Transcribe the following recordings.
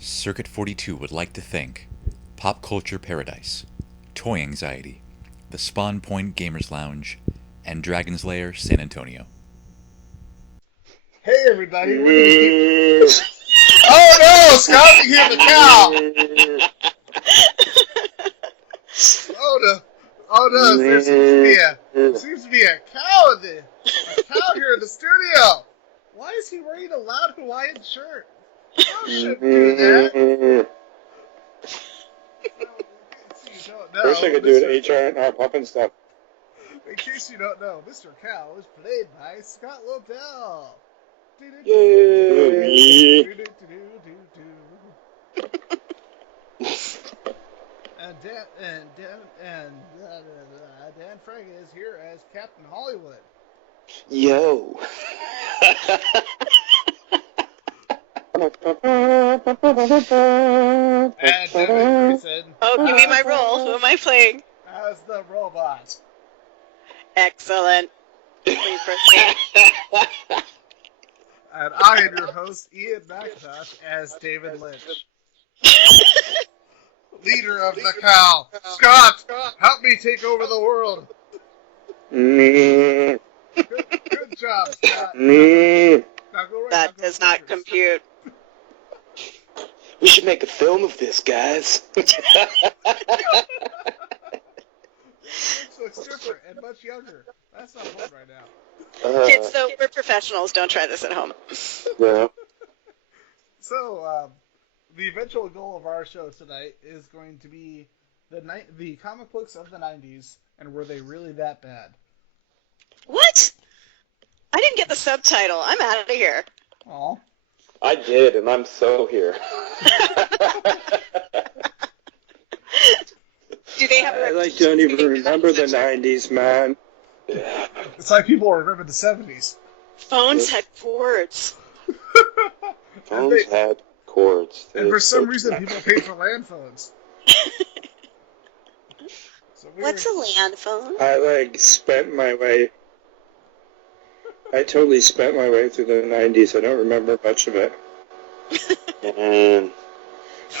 Circuit 42 would like to thank Pop Culture Paradise, Toy Anxiety, the Spawn Point Gamers Lounge, and Dragon's Lair San Antonio. Hey everybody, we're gonna keep... Oh no, Scott, you hear the cow! Oh no, there seems to be a cow here in the studio. Why is he wearing a loud Hawaiian shirt? Cows shouldn't do that. I wish I could do an HR and our pumping stuff. In case you don't know, Mr. Cow is played by Scott Lobdell. Yay! And Dan Fraga is here as Captain Hollywood. Yo! And Devin Grayson. Oh, give me my role. Who am I playing? As the robot. Excellent. Please proceed. And I am your host, Ian McIntosh, as David Lynch. Leader of the cow. Scott, help me take over the world. Good job, Scott. Now go right, That does not compute. We should make a film of this, guys. Lynch looks different and much younger. That's not fun right now. Kids, though, we're professionals. Don't try this at home. Yeah. So, the eventual goal of our show tonight is going to be the comic books of the 90s, and were they really that bad? What? I didn't get the subtitle. I'm out of here. Aw. I did, and I'm so here. Do they have a I don't even remember the 90s, man. It's like people remember the 70s. Phones had cords. Phones had cords. And for some reason, people paid for land phones. So What's a land phone? I totally spent my way through the 90s. I don't remember much of it. And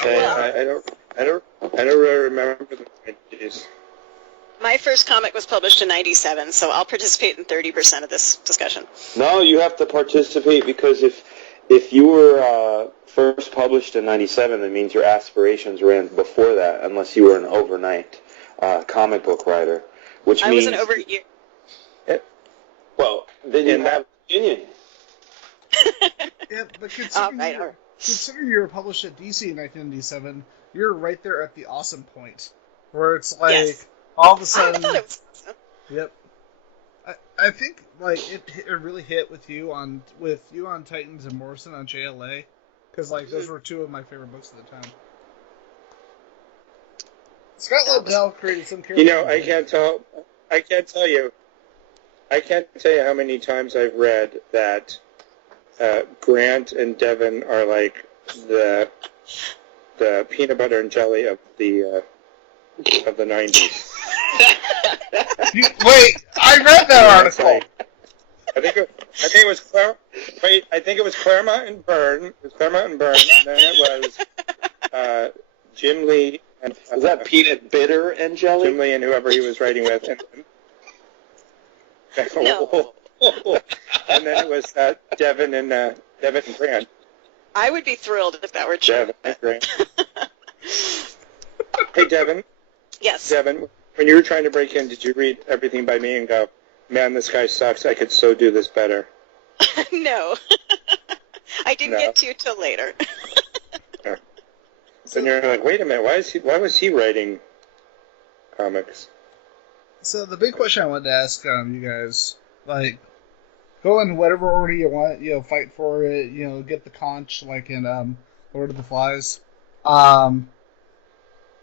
I don't really remember the 90s. My first comic was published in 97, so I'll participate in 30% of this discussion. No, you have to participate because if you were first published in 97, that means your aspirations ran before that, unless you were an overnight comic book writer, which I means... was an overyear. Well, then you have opinion. Yeah, but considering you were published at DC in 1997, you're right there at the awesome point, where it's like... Yes. All of a sudden, I thought it was awesome. Yep. I think like it really hit with you on Titans and Morrison on JLA, because like those were two of my favorite books at the time. Scott Lobdell created some characters. You know, I can't tell you how many times I've read that Grant and Devin are like the peanut butter and jelly of the 90s. Wait, I read that article. I think it was Claremont and Byrne. It was Claremont and Byrne, and then it was Jim Lee and Was that peanut bitter and jelly? Jim Lee and whoever he was writing with. No. And then it was Devin and Grant. I would be thrilled if that were true. Devin and Grant. Hey, Devin. Yes. Devin, when you were trying to break in, did you read everything by me and go, man, this guy sucks, I could so do this better? No. I didn't get to till later. So you're like, wait a minute, why was he writing comics? So the big question I wanted to ask you guys, like, go in whatever order you want, fight for it, get the conch, like in Lord of the Flies.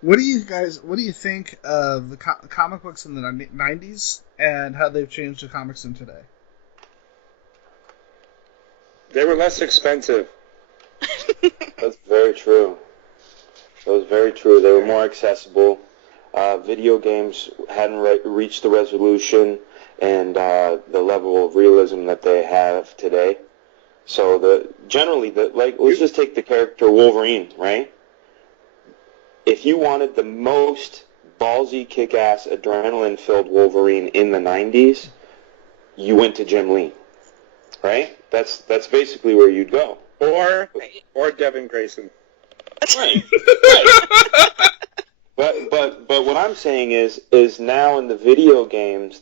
What do you think of the comic books in the 90s and how they've changed the comics in today? They were less expensive. That's very true. That was very true. They were more accessible. Video games hadn't reached the resolution and the level of realism that they have today. So let's just take the character Wolverine, right? If you wanted the most ballsy, kick-ass, adrenaline-filled Wolverine in the 90s, you went to Jim Lee, right? That's basically where you'd go. Or Devin Grayson. Right. Right. But what I'm saying is now in the video games,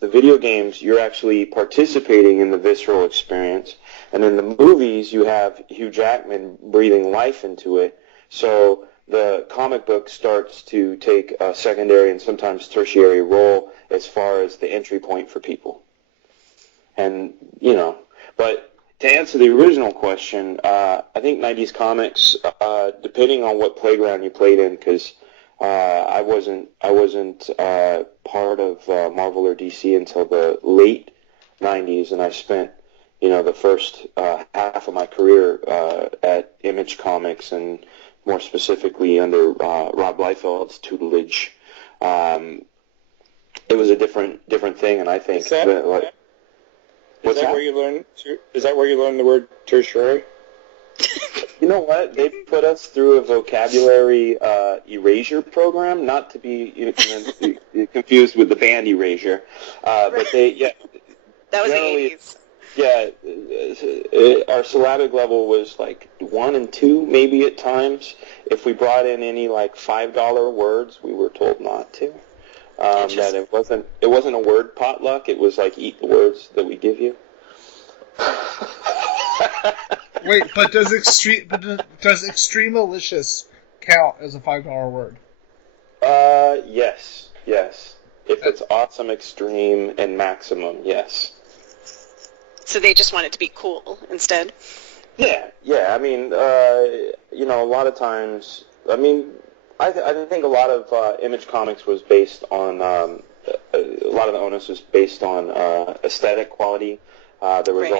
you're actually participating in the visceral experience, and in the movies you have Hugh Jackman breathing life into it. So the comic book starts to take a secondary and sometimes tertiary role as far as the entry point for people. And but to answer the original question, I think 90s comics, depending on what playground you played in, because I wasn't part of Marvel or DC until the late 90s, and I spent the first half of my career at Image Comics, and more specifically under Rob Liefeld's tutelage. It was a different thing, and I think Is that where you learn the word tertiary? You know what? They put us through a vocabulary erasure program, not to be confused with the band Erasure. But that was the 80s. Yeah, our syllabic level was like 1 and 2, maybe at times. If we brought in any like $5 words, we were told not to. That it wasn't a word potluck. It was like eat the words that we give you. Wait, but does extremalicious count as a $5 word? Yes. If it's awesome, extreme, and maximum, yes. So they just want it to be cool instead? Yeah. I mean, a lot of times, I think a lot of Image Comics was based on, a lot of the onus was based on aesthetic quality. There was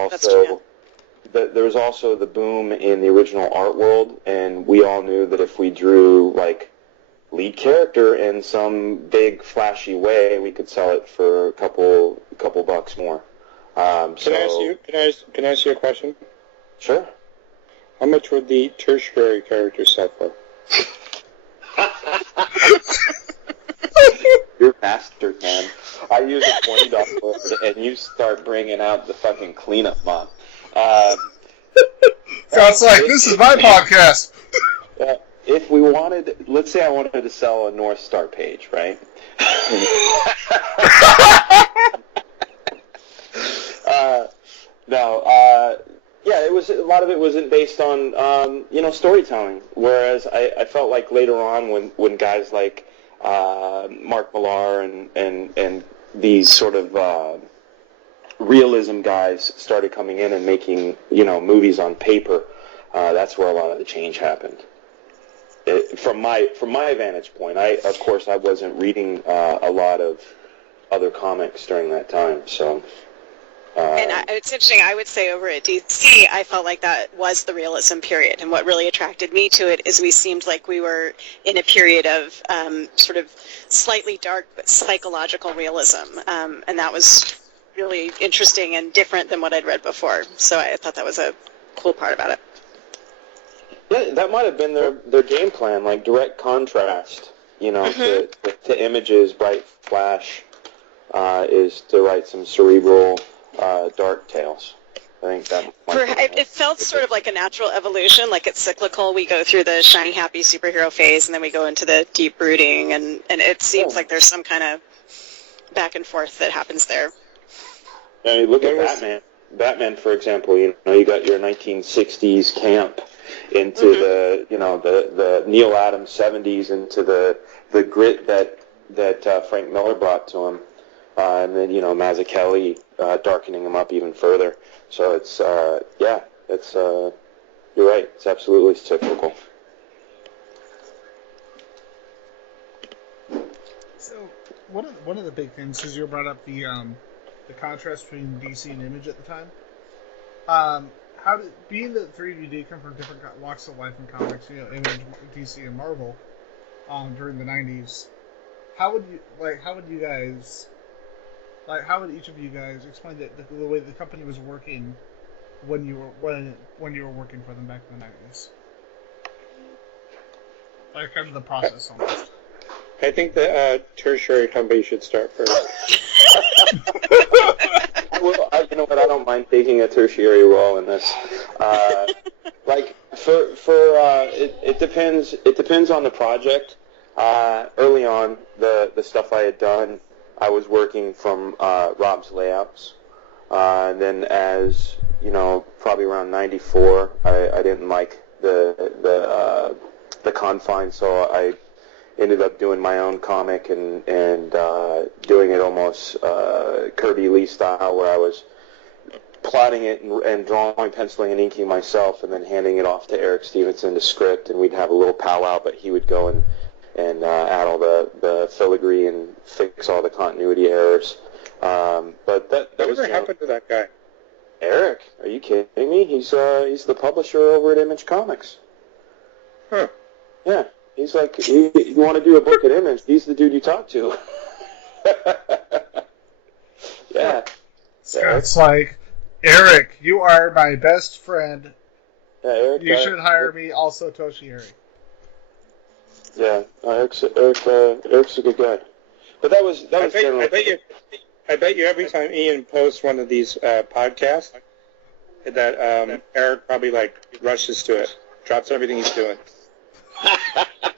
also the boom in the original art world, and we all knew that if we drew like lead character in some big flashy way, we could sell it for a couple bucks more. Can I ask you a question? Sure. How much would the tertiary character sell for? You're a bastard, man. I use a $20 word, and you start bringing out the fucking cleanup mop. God's like, this is my podcast. If we wanted, let's say I wanted to sell a North Star page, right? It was a lot of it wasn't based on storytelling. Whereas I felt like later on when guys like Mark Millar and these sort of realism guys started coming in and making movies on paper, that's where a lot of the change happened. From my vantage point, I wasn't reading a lot of other comics during that time, so. It's interesting. I would say over at DC, I felt like that was the realism period, and what really attracted me to it is we seemed like we were in a period of sort of slightly dark but psychological realism, and that was really interesting and different than what I'd read before. So I thought that was a cool part about it. Yeah, that might have been their game plan, like direct contrast, to images, bright flash, is to write some cerebral, dark tales. I think that it felt sort of like a natural evolution, like it's cyclical. We go through the shiny, happy superhero phase, and then we go into the deep brooding, and it seems like there's some kind of back and forth that happens there. I mean, look at Batman. Batman, for example, you got your 1960s camp into the Neil Adams 70s, into the grit that Frank Miller brought to him, and then Mazzucchelli darkening him up even further. So it's you're right. It's absolutely cyclical. So one of the big things, because you brought up the contrast between DC and Image at the time. How did, being that 3D come from different walks of life in comics, Image, DC, and Marvel, during the 90s, how would each of you guys explain the way the company was working when you were working for them back in the 90s? Like kind of the process almost. I think the tertiary company should start first. You know what? I don't mind taking a tertiary role in this. Like it depends. It depends on the project. Early on, the stuff I had done, I was working from Rob's layouts. Then, as you know, probably around '94, I didn't like the confines, so I ended up doing my own comic and doing it almost Kirby Lee style, where I was plotting it and drawing, penciling, and inking myself, and then handing it off to Eric Stevenson to script, and we'd have a little powwow, but he would go and add all the filigree and fix all the continuity errors. But that was, Whatever happened to that guy? Eric, are you kidding me? He's the publisher over at Image Comics. Huh. Yeah. He's like, you want to do a book at Image, he's the dude you talk to. Yeah. Scott's like, Eric, you are my best friend. Yeah, Eric. You should hire me, also Toshieri. Yeah, Eric's a good guy. But that was generally... I bet you every time Ian posts one of these podcasts that Eric probably like rushes to it, drops everything he's doing.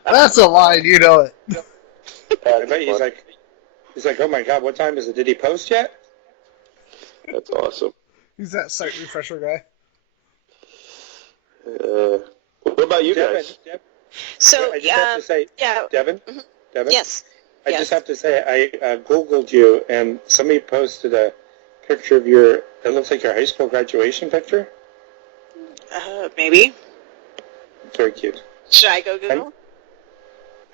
That's a line, you know it. I bet he's like, oh my god, what time is it? Did he post yet? That's awesome. He's that site refresher guy. What about you guys? So, I just have to say, yeah. Devin? Mm-hmm. Devin? Yes. I just have to say, I Googled you, and somebody posted a picture of it looks like your high school graduation picture. Maybe. Very cute. Should I go Google?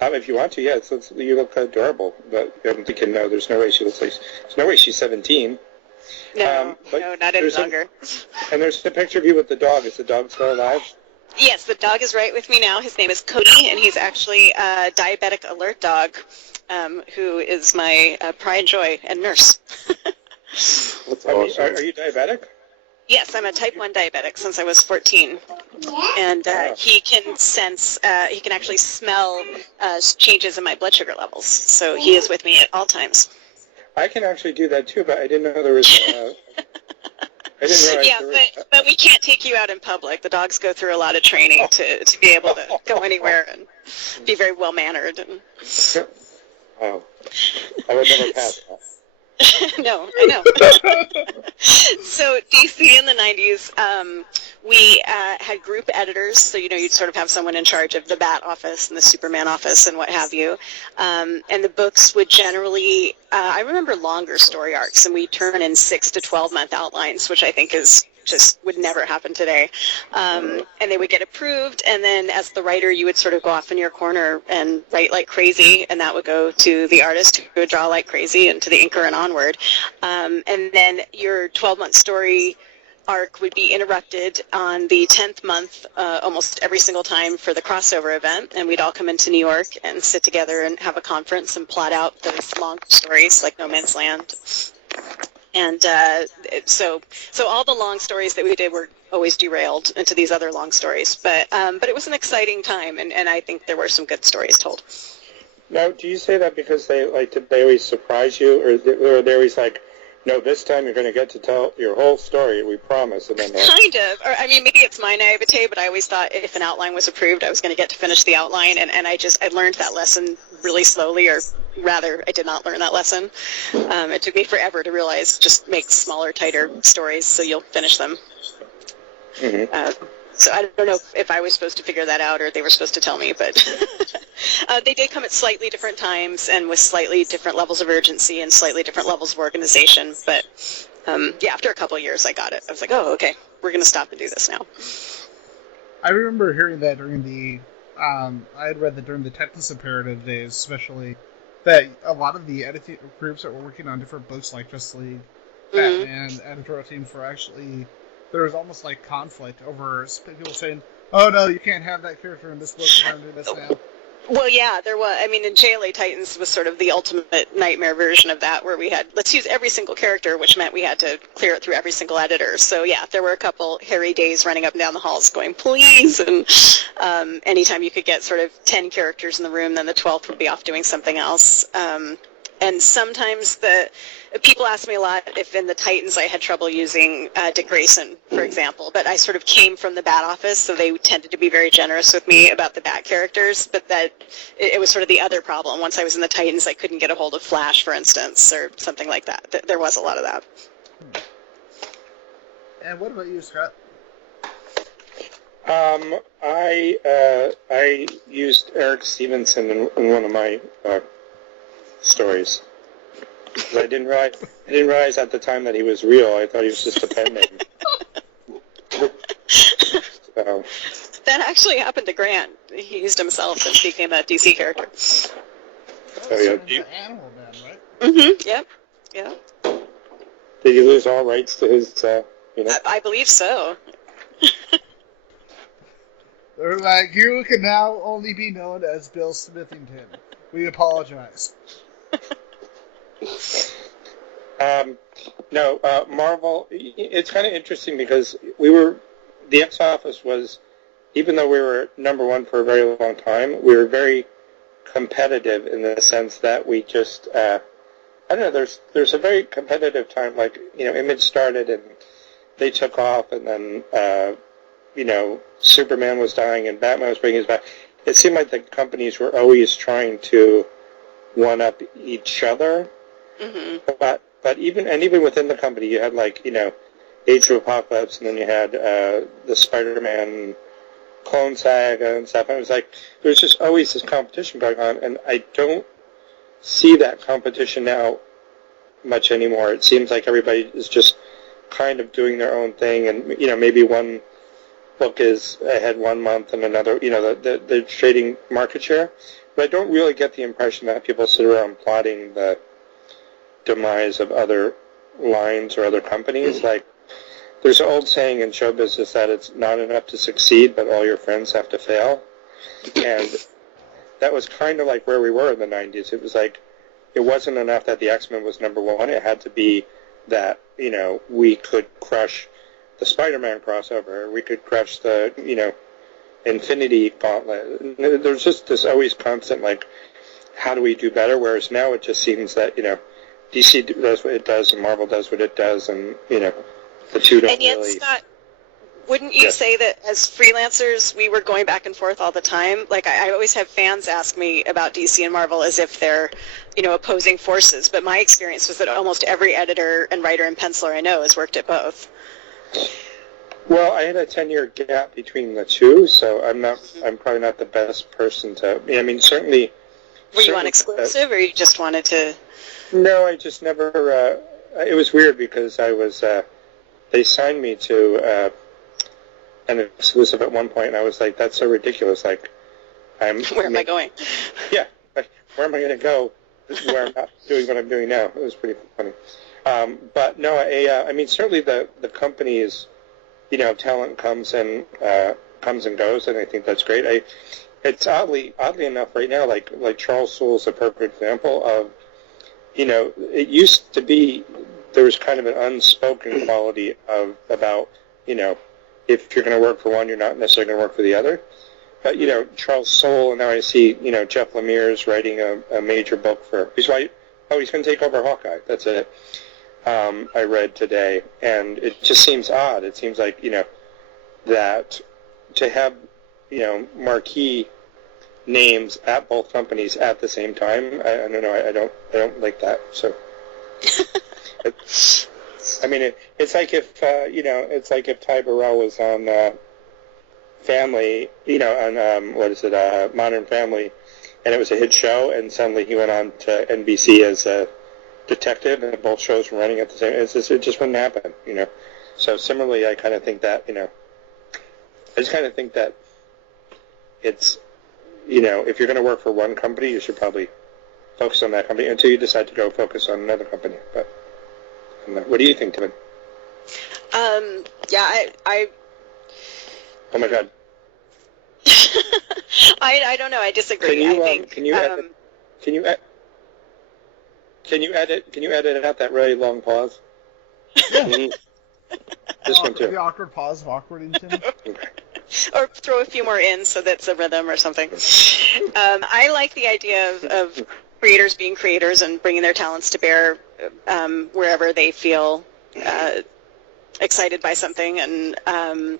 If you want to, yeah. You look adorable, but I don't think you know. There's no way she's 17. No, not any longer. And there's a picture of you with the dog. Is the dog still alive? Yes, the dog is right with me now. His name is Cody, and he's actually a diabetic alert dog, who is my pride and joy and nurse. That's awesome. Are you diabetic? Yes, I'm a type 1 diabetic since I was 14. And he can sense, he can actually smell changes in my blood sugar levels. So he is with me at all times. I can actually do that too, but I didn't know there was... I didn't realize yeah, but we can't take you out in public. The dogs go through a lot of training to be able to go anywhere and be very well-mannered. Oh, I would never pass that. No, I know. So DC in the 90s, we had group editors, so you'd sort of have someone in charge of the Bat office and the Superman office and what have you. And the books would generally, I remember longer story arcs, and we turn in 6 to 12-month outlines, which I think is just would never happen today. And they would get approved, and then as the writer, you would sort of go off in your corner and write like crazy, and that would go to the artist who would draw like crazy, and to the inker and onward. And then your 12-month story arc would be interrupted on the 10th month almost every single time for the crossover event, and we'd all come into New York and sit together and have a conference and plot out those long stories like No Man's Land. And so all the long stories that we did were always derailed into these other long stories. But it was an exciting time, and I think there were some good stories told. Now, do you say that because they always surprise you, or are they always like, no, this time you're going to get to tell your whole story, we promise? And then kind of. Or, I mean, maybe it's my naivete, but I always thought if an outline was approved, I was going to get to finish the outline, and I learned that lesson really slowly, or rather, I did not learn that lesson. It took me forever to realize just make smaller, tighter stories so you'll finish them. Mm-hmm. So I don't know if I was supposed to figure that out or they were supposed to tell me, but they did come at slightly different times and with slightly different levels of urgency and slightly different levels of organization. But after a couple of years, I got it. I was like, oh, okay, we're going to stop and do this now. I remember hearing that during the, I had read that during the Technos Imperative days, especially, that a lot of the editing groups that were working on different books like Justice League, Batman, editorial teams were actually... There was almost like conflict over people saying, "Oh no, you can't have that character in this book. We're going to do this now." Well, yeah, there was. I mean, in JLA Titans was sort of the ultimate nightmare version of that, where we had, let's use every single character, which meant we had to clear it through every single editor. So, yeah, there were a couple hairy days running up and down the halls going, please, and anytime you could get sort of 10 characters in the room, then the 12th would be off doing something else. And sometimes people ask me a lot if in the Titans I had trouble using Dick Grayson, for example. But I sort of came from the Bat Office, so they tended to be very generous with me about the Bat characters. But that it was sort of the other problem. Once I was in the Titans, I couldn't get a hold of Flash, for instance, or something like that. There was a lot of that. And what about you, Scott? I used Eric Stevenson in one of my stories. I didn't realize at the time that he was real. I thought he was just a pen name. So. That actually happened to Grant. He used himself and became a DC character. Yeah. Animal Man, right? Mm-hmm. Yep. Yeah. Did he lose all rights to his? I believe so. They're like, you can now only be known as Bill Smithington. We apologize. Marvel, it's kind of interesting because the X-Office was, even though we were number one for a very long time, we were very competitive in the sense that we just, I don't know, there's a very competitive time, like, Image started and they took off, and then, Superman was dying and Batman was bringing his back. It seemed like the companies were always trying to one-up each other. Mm-hmm. But even within the company, you had Age of Apocalypse, and then you had the Spider-Man clone saga and stuff. And it was like there's just always this competition going on, and I don't see that competition now much anymore. It seems like everybody is just kind of doing their own thing, and maybe one book is ahead 1 month and another. They're trading market share. But I don't really get the impression that people sit around plotting the demise of other lines or other companies. Like, there's an old saying in show business that it's not enough to succeed, but all your friends have to fail. And that was kind of like where we were in the 90s. It was like, it wasn't enough that the X-Men was number one. It had to be that, we could crush the Spider-Man crossover. We could crush the, Infinity Gauntlet. There's just this always constant, how do we do better? Whereas now it just seems that, DC does what it does and Marvel does what it does, and, the two don't and yet, really... Scott, wouldn't you say that as freelancers we were going back and forth all the time? Like, I always have fans ask me about DC and Marvel as if they're, opposing forces, but my experience was that almost every editor and writer and penciler I know has worked at both. Well, I had a 10-year gap between the two, so I'm probably not the best person to... certainly... Were you on exclusive, or you just wanted to... No, I just never... it was weird because I was... they signed me to an exclusive at one point, and I was like, that's so ridiculous. Like, Where am I going? Yeah, where am I going to go where I'm not doing what I'm doing now? It was pretty funny. But no, certainly the company is... talent comes and goes, and I think that's great. It's oddly enough right now, like Charles Soule's a perfect example of, it used to be there was kind of an unspoken quality about, if you're going to work for one, you're not necessarily going to work for the other. But Charles Soule, and now I see Jeff Lemire's writing a major book he's going to take over Hawkeye. That's it. I read today, and it just seems odd. It seems like, that to have, marquee names at both companies at the same time, I don't know, I don't like that. So, it's like if, it's like if Ty Burrell was on Family, on, Modern Family, and it was a hit show, and suddenly he went on to NBC as a detective, and both shows were running at the same. It just wouldn't happen, So similarly, I kind of think that, I just kind of think that it's, if you're going to work for one company, you should probably focus on that company until you decide to go focus on another company. But what do you think, Tim? Yeah, I. Oh my God. I don't know. I disagree. Can you I think, can you edit out that really long pause? Yeah. This one too. The awkward pause of Awkwardington. or throw a few more in so that's a rhythm or something. I like the idea of creators being creators and bringing their talents to bear wherever they feel excited by something. And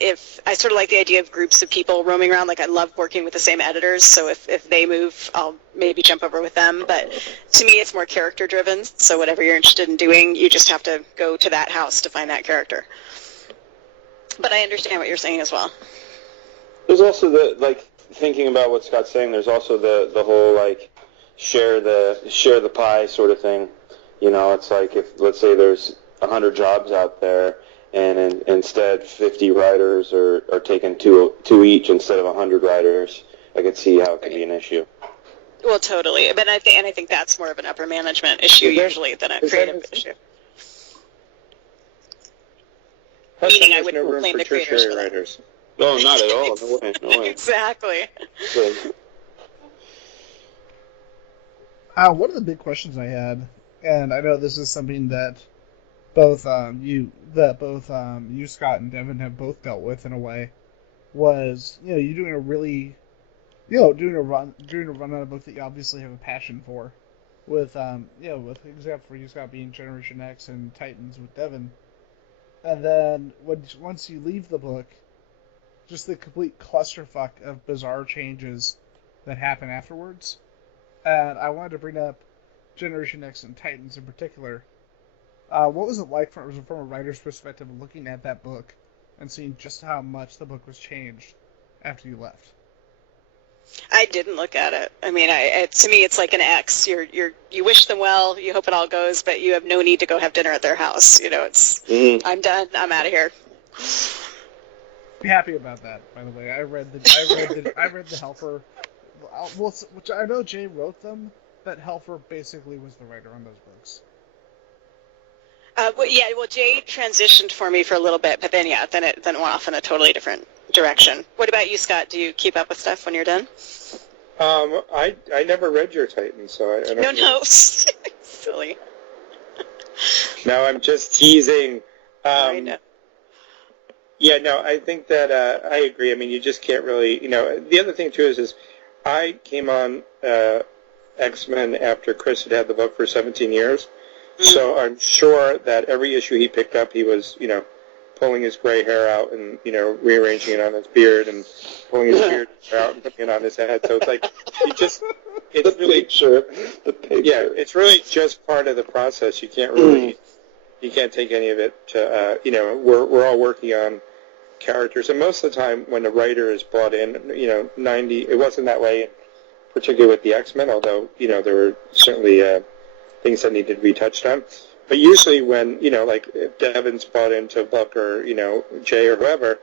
if I sort of like the idea of groups of people roaming around, like I love working with the same editors, so if they move, I'll maybe jump over with them. But to me, it's more character driven. So whatever you're interested in doing, you just have to go to that house to find that character. But I understand what you're saying as well. There's also thinking about what Scott's saying. There's also the whole share the pie sort of thing. You know, it's like if let's say there's 100 jobs out there, and instead 50 writers are taking two each instead of 100 writers. I could see how it could be an issue. Well, totally. But I think that's more of an upper management issue usually than a creative issue. Meaning I wouldn't blame the creators for that. Writers. No, not at all. No way. No way. Exactly. One of the big questions I had, and I know this is something that both you, Scott, and Devin have both dealt with in a way, was you doing a really, doing a run on a book that you obviously have a passion for, with with example for you, Scott, being Generation X and Titans with Devin. And then once you leave the book, just the complete clusterfuck of bizarre changes that happen afterwards. And I wanted to bring up Generation X and Titans in particular. What was it like from a writer's perspective looking at that book and seeing just how much the book was changed after you left? I didn't look at it. I mean, to me, it's like an X. You wish them well, you hope it all goes, but you have no need to go have dinner at their house. It's I'm done. I'm out of here. Be happy about that. By the way, I read the Helper. Well, which I know Jay wrote them. But Helfer basically was the writer on those books. Well, Jay transitioned for me for a little bit, but then it went off in a totally different direction. What about you, Scott? Do you keep up with stuff when you're done? I never read your Titans, so I don't know. No. Silly. No, I'm just teasing. I know. Yeah, no, I think that I agree. I mean, you just can't really, the other thing, too, is I came on X-Men after Chris had the book for 17 years. So I'm sure that every issue he picked up, he was, pulling his gray hair out and, rearranging it on his beard and pulling his beard out and putting it on his head. So it's like, it's really, the picture. Yeah, it's really just part of the process. You can't really, you can't take any of it to, we're all working on characters. And most of the time when a writer is brought in, it wasn't that way, particularly with the X-Men, although, there were certainly things that needed to be touched on. But usually when, like if Devin's brought into a book or, Jay or whoever,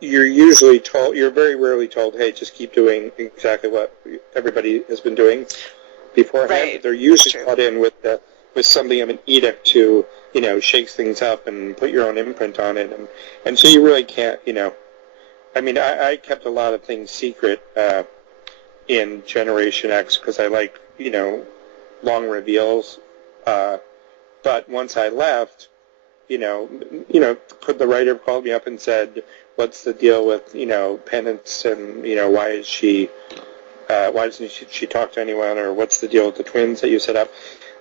you're very rarely told, hey, just keep doing exactly what everybody has been doing beforehand. Right. They're usually brought in with something of an edict to, shake things up and put your own imprint on it. And so you really can't, I kept a lot of things secret in Generation X because I like, long reveals. But once I left, the writer called me up and said, what's the deal with, Penance and, why doesn't she talk to anyone, or what's the deal with the twins that you set up?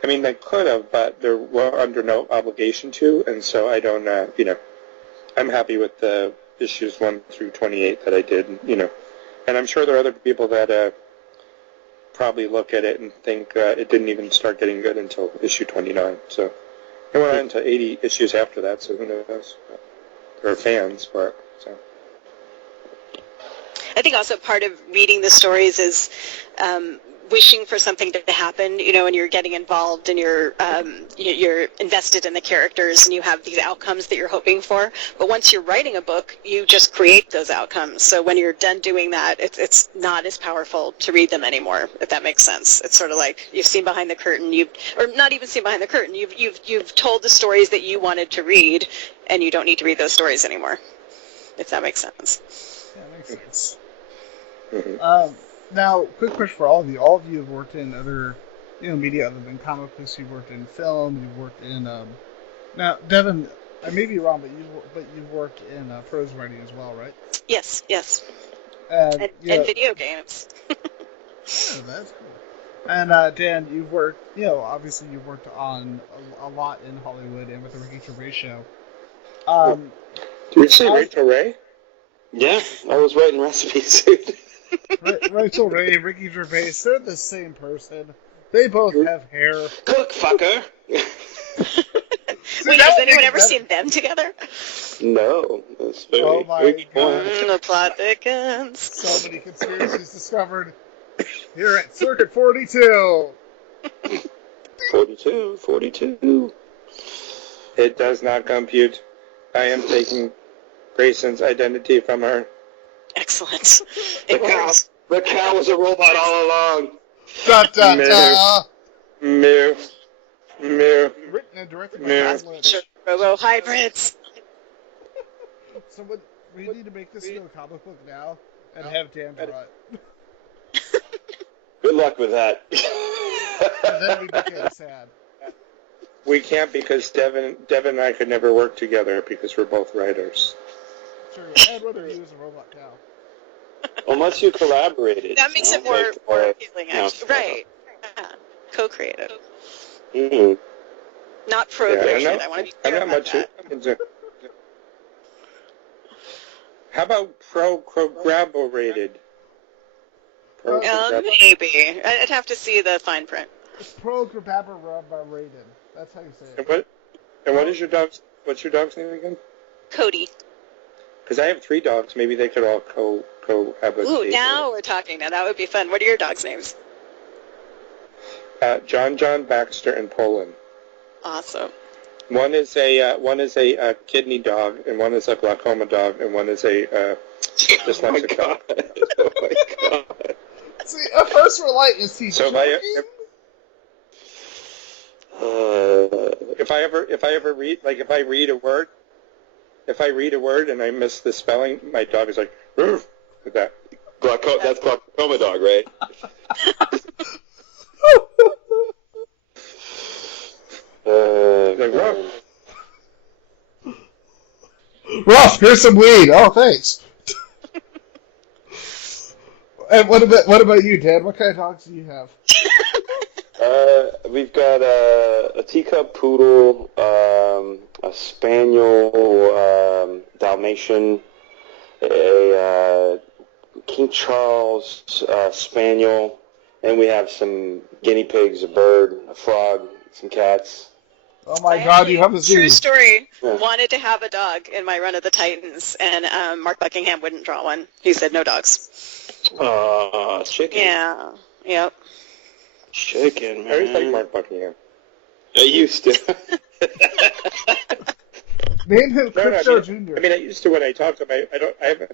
I mean, they could have, but they were under no obligation to, and so I don't, I'm happy with the issues 1 through 28 that I did, and I'm sure there are other people that probably look at it and think it didn't even start getting good until issue 29, so it went on to 80 issues after that, so who knows? There are fans for it, so. I think also part of reading the stories is wishing for something to happen, and you're getting involved and you're invested in the characters and you have these outcomes that you're hoping for. But once you're writing a book, you just create those outcomes. So when you're done doing that, it's not as powerful to read them anymore, if that makes sense. It's sort of like you've seen behind the curtain, or not even seen behind the curtain. You've told the stories that you wanted to read, and you don't need to read those stories anymore. if that makes sense. Yeah, that makes sense. Mhm. Now, quick question for all of you. All of you have worked in other, media other than comic books. You've worked in film. You've worked in. Now, Devin, I may be wrong, but you've worked in prose writing as well, right? Yes. And And video games. oh, that's cool. And Dan, you've worked. Obviously, you've worked on a lot in Hollywood and with the Ricky Gervais show. Did you say Rachel Ray? Yeah, I was writing recipes, dude. Rachel Ray, Ricky Gervais, they're the same person. They both have hair. Cook, fucker. Wait, has anyone ever seen them together? No, that's very, Oh my very God. The plot thickens. So many conspiracies discovered here at Circuit 42. 42. It does not compute. I am taking Grayson's identity from her. Excellent. The cow was a robot all along. Da da da. Mew. Written and directed by Yeah. Todd Lynch. Robo hybrids. So we need to make this into a comic book now and have Dan draw it. Good luck with that. And then we became sad. We can't because Devin and I could never work together because we're both writers. Sure, and whether he was a robot cow. Unless you collaborated. That makes it more appealing, actually. Right. Yeah. Co-creative. Mm-hmm. Not procreation. Yeah, I want to be I'm clear not about much. that. How about pro-collaborated? Maybe. I'd have to see the fine print. Pro-grabber-rated. That's how you say it. What is your dog's? What's your dog's name again? Cody. Because I have 3 dogs. Maybe they could all cohabitate. Ooh, now we're talking. Now that would be fun. What are your dogs' names? John, Baxter, and Poland. Awesome. One is a kidney dog, and one is a glaucoma dog, and one is a dyslexic dog. Oh my god. See, at first we're like, is he So joking? if I ever read a word and I miss the spelling, my dog is like, "Roof," with that. That's glaucoma dog, right? Like, "Ruff." Ruff, here's some weed. Oh, thanks. And what about you, Dan? What kind of dogs do you have? We've got a teacup poodle, a spaniel, Dalmatian, a King Charles spaniel, and we have some guinea pigs, a bird, a frog, some cats. Oh my God, you have a zoo. True story. Yeah. Wanted to have a dog in my run of the Titans, and Mark Buckingham wouldn't draw one. He said no dogs. Chicken. Yeah. Yep. Chicken, man. I always like Mark Buckingham. I used to. Name him No, Crypto Jr. I mean, I used to when I talked to him. I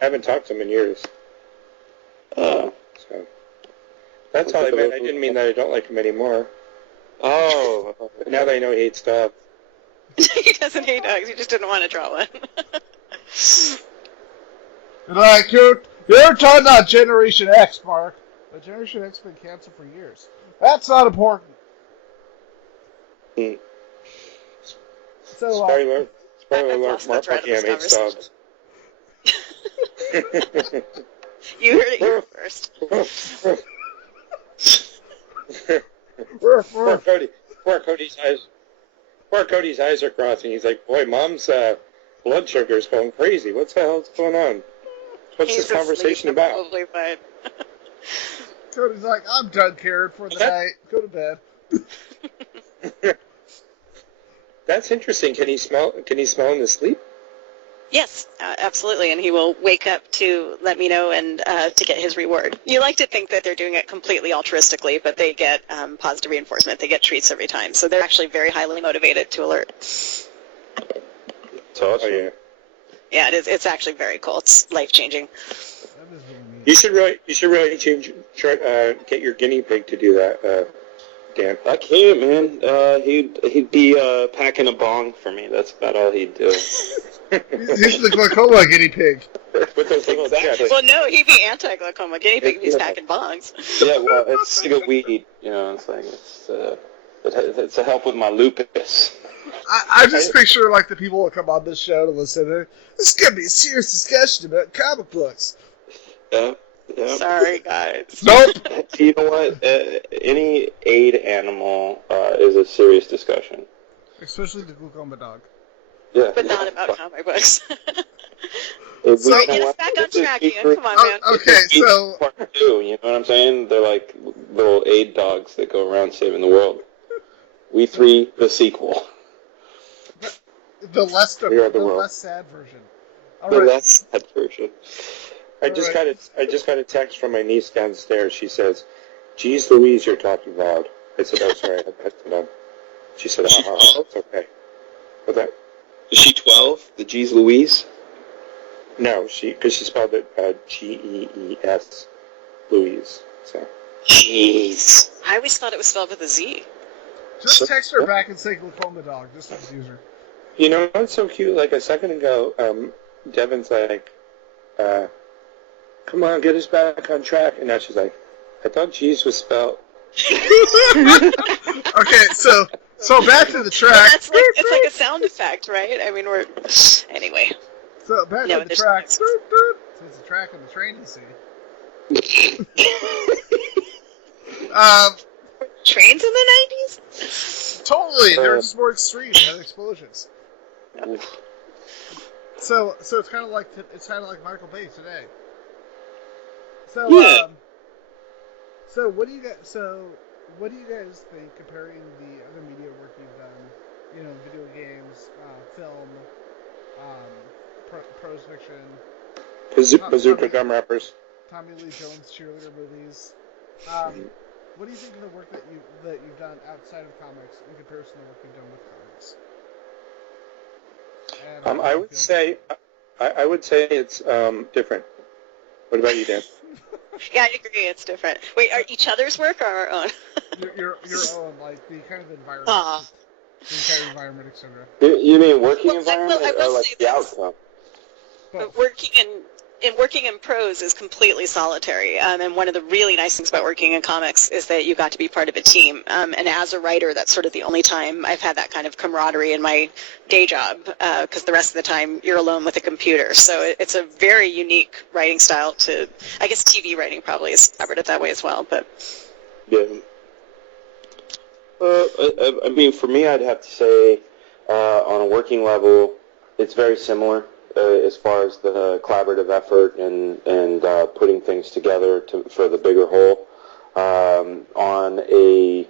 haven't talked to him in years. So that's all I meant. I didn't mean that I don't like him anymore. Oh. Now that I know he hates dogs. He doesn't hate dogs. He just didn't want to draw one. Like, you're talking about Generation X, Mark. But Generation X has been canceled for years. That's not important. So, Spoiler I've alert, lost Mark the thread of this Buckingham hates dogs. You heard it here first. Poor Cody's eyes are crossing. He's like, boy, Mom's blood sugar's going crazy. What the hell's going on? What's this conversation about? Probably fine. Cody's like, I'm done caring for the night. Go to bed. That's interesting. Can he smell in his sleep? Yes, absolutely, and he will wake up to let me know and to get his reward. You like to think that they're doing it completely altruistically, but they get positive reinforcement. They get treats every time, so they're actually very highly motivated to alert. It's awesome. Oh yeah. Yeah, it is. It's actually very cool. It's life-changing. That is really neat. You should really get your guinea pig to do that, Dan. I can't, man. He'd be packing a bong for me. That's about all he'd do. He's the glaucoma guinea pig. With those little Exactly. Well, no, he'd be anti-glaucoma guinea pig if he's packing bongs. Yeah, well, it's cigaloweed. You know, it's like it's a help with my lupus. I just picture like the people that come on this show to listen to. This is gonna be a serious discussion about comic books. Yeah. Sorry, guys. Nope. You know what? Any aid animal is a serious discussion. Especially the glaucoma dog. Yeah. But not about comic books. If we- So- you know Get us what? back on This is track, Ian. featuring- Come on, man. Okay, so Part two, you know what I'm saying? They're like little aid dogs that go around saving the world. We Three, the sequel. the less We are the the world. less sad version. All The right. less sad version. I just got a text from my niece downstairs. She says, "Geez Louise, you're talking loud." I said, "Oh, sorry, I had to know." She said, it's okay." What's that? Is she 12? The G's Louise? No, because she spelled it Gees, Louise. So Jeez. I always thought it was spelled with a Z. Just text her back and say glaucoma dog, just to confuse her. you know what's so cute? Like a second ago, Devin's like, "Come on, get us back on track," and now she's like, "I thought G's was spelled." Okay, so back to the Well, track. it's like a sound effect, right? I mean, we're anyway. So back No, to the there's- track. So it's the track on the train, you see. Trains in the 90s? Totally. They're just more extreme. They had explosions. So it's kind of like Michael Bay today. So Yeah. so what do you guys think comparing the other media work you've done? You know, video games, film, prose fiction, Bazooka Gum Wrappers. Tommy Lee Jones cheerleader movies. What do you think of the work that you've done outside of comics in comparison to the work you've done with comics? And I would say it's different. What about you, Dan? Yeah, I agree. It's different. Wait, are each other's work or our own? your own, like the kind of environment, Aw. the entire environment, etc. You mean working Well, environment I will or like say the this. outcome? But working in prose is completely solitary, and one of the really nice things about working in comics is that you got to be part of a team. And as a writer, that's sort of the only time I've had that kind of camaraderie in my day job, because the rest of the time you're alone with a computer. So it's a very unique writing style to, I guess TV writing probably is collaborative that way as well. But Yeah. I mean, for me, I'd have to say, on a working level, it's very similar as far as the collaborative effort and putting things together for the bigger whole. On a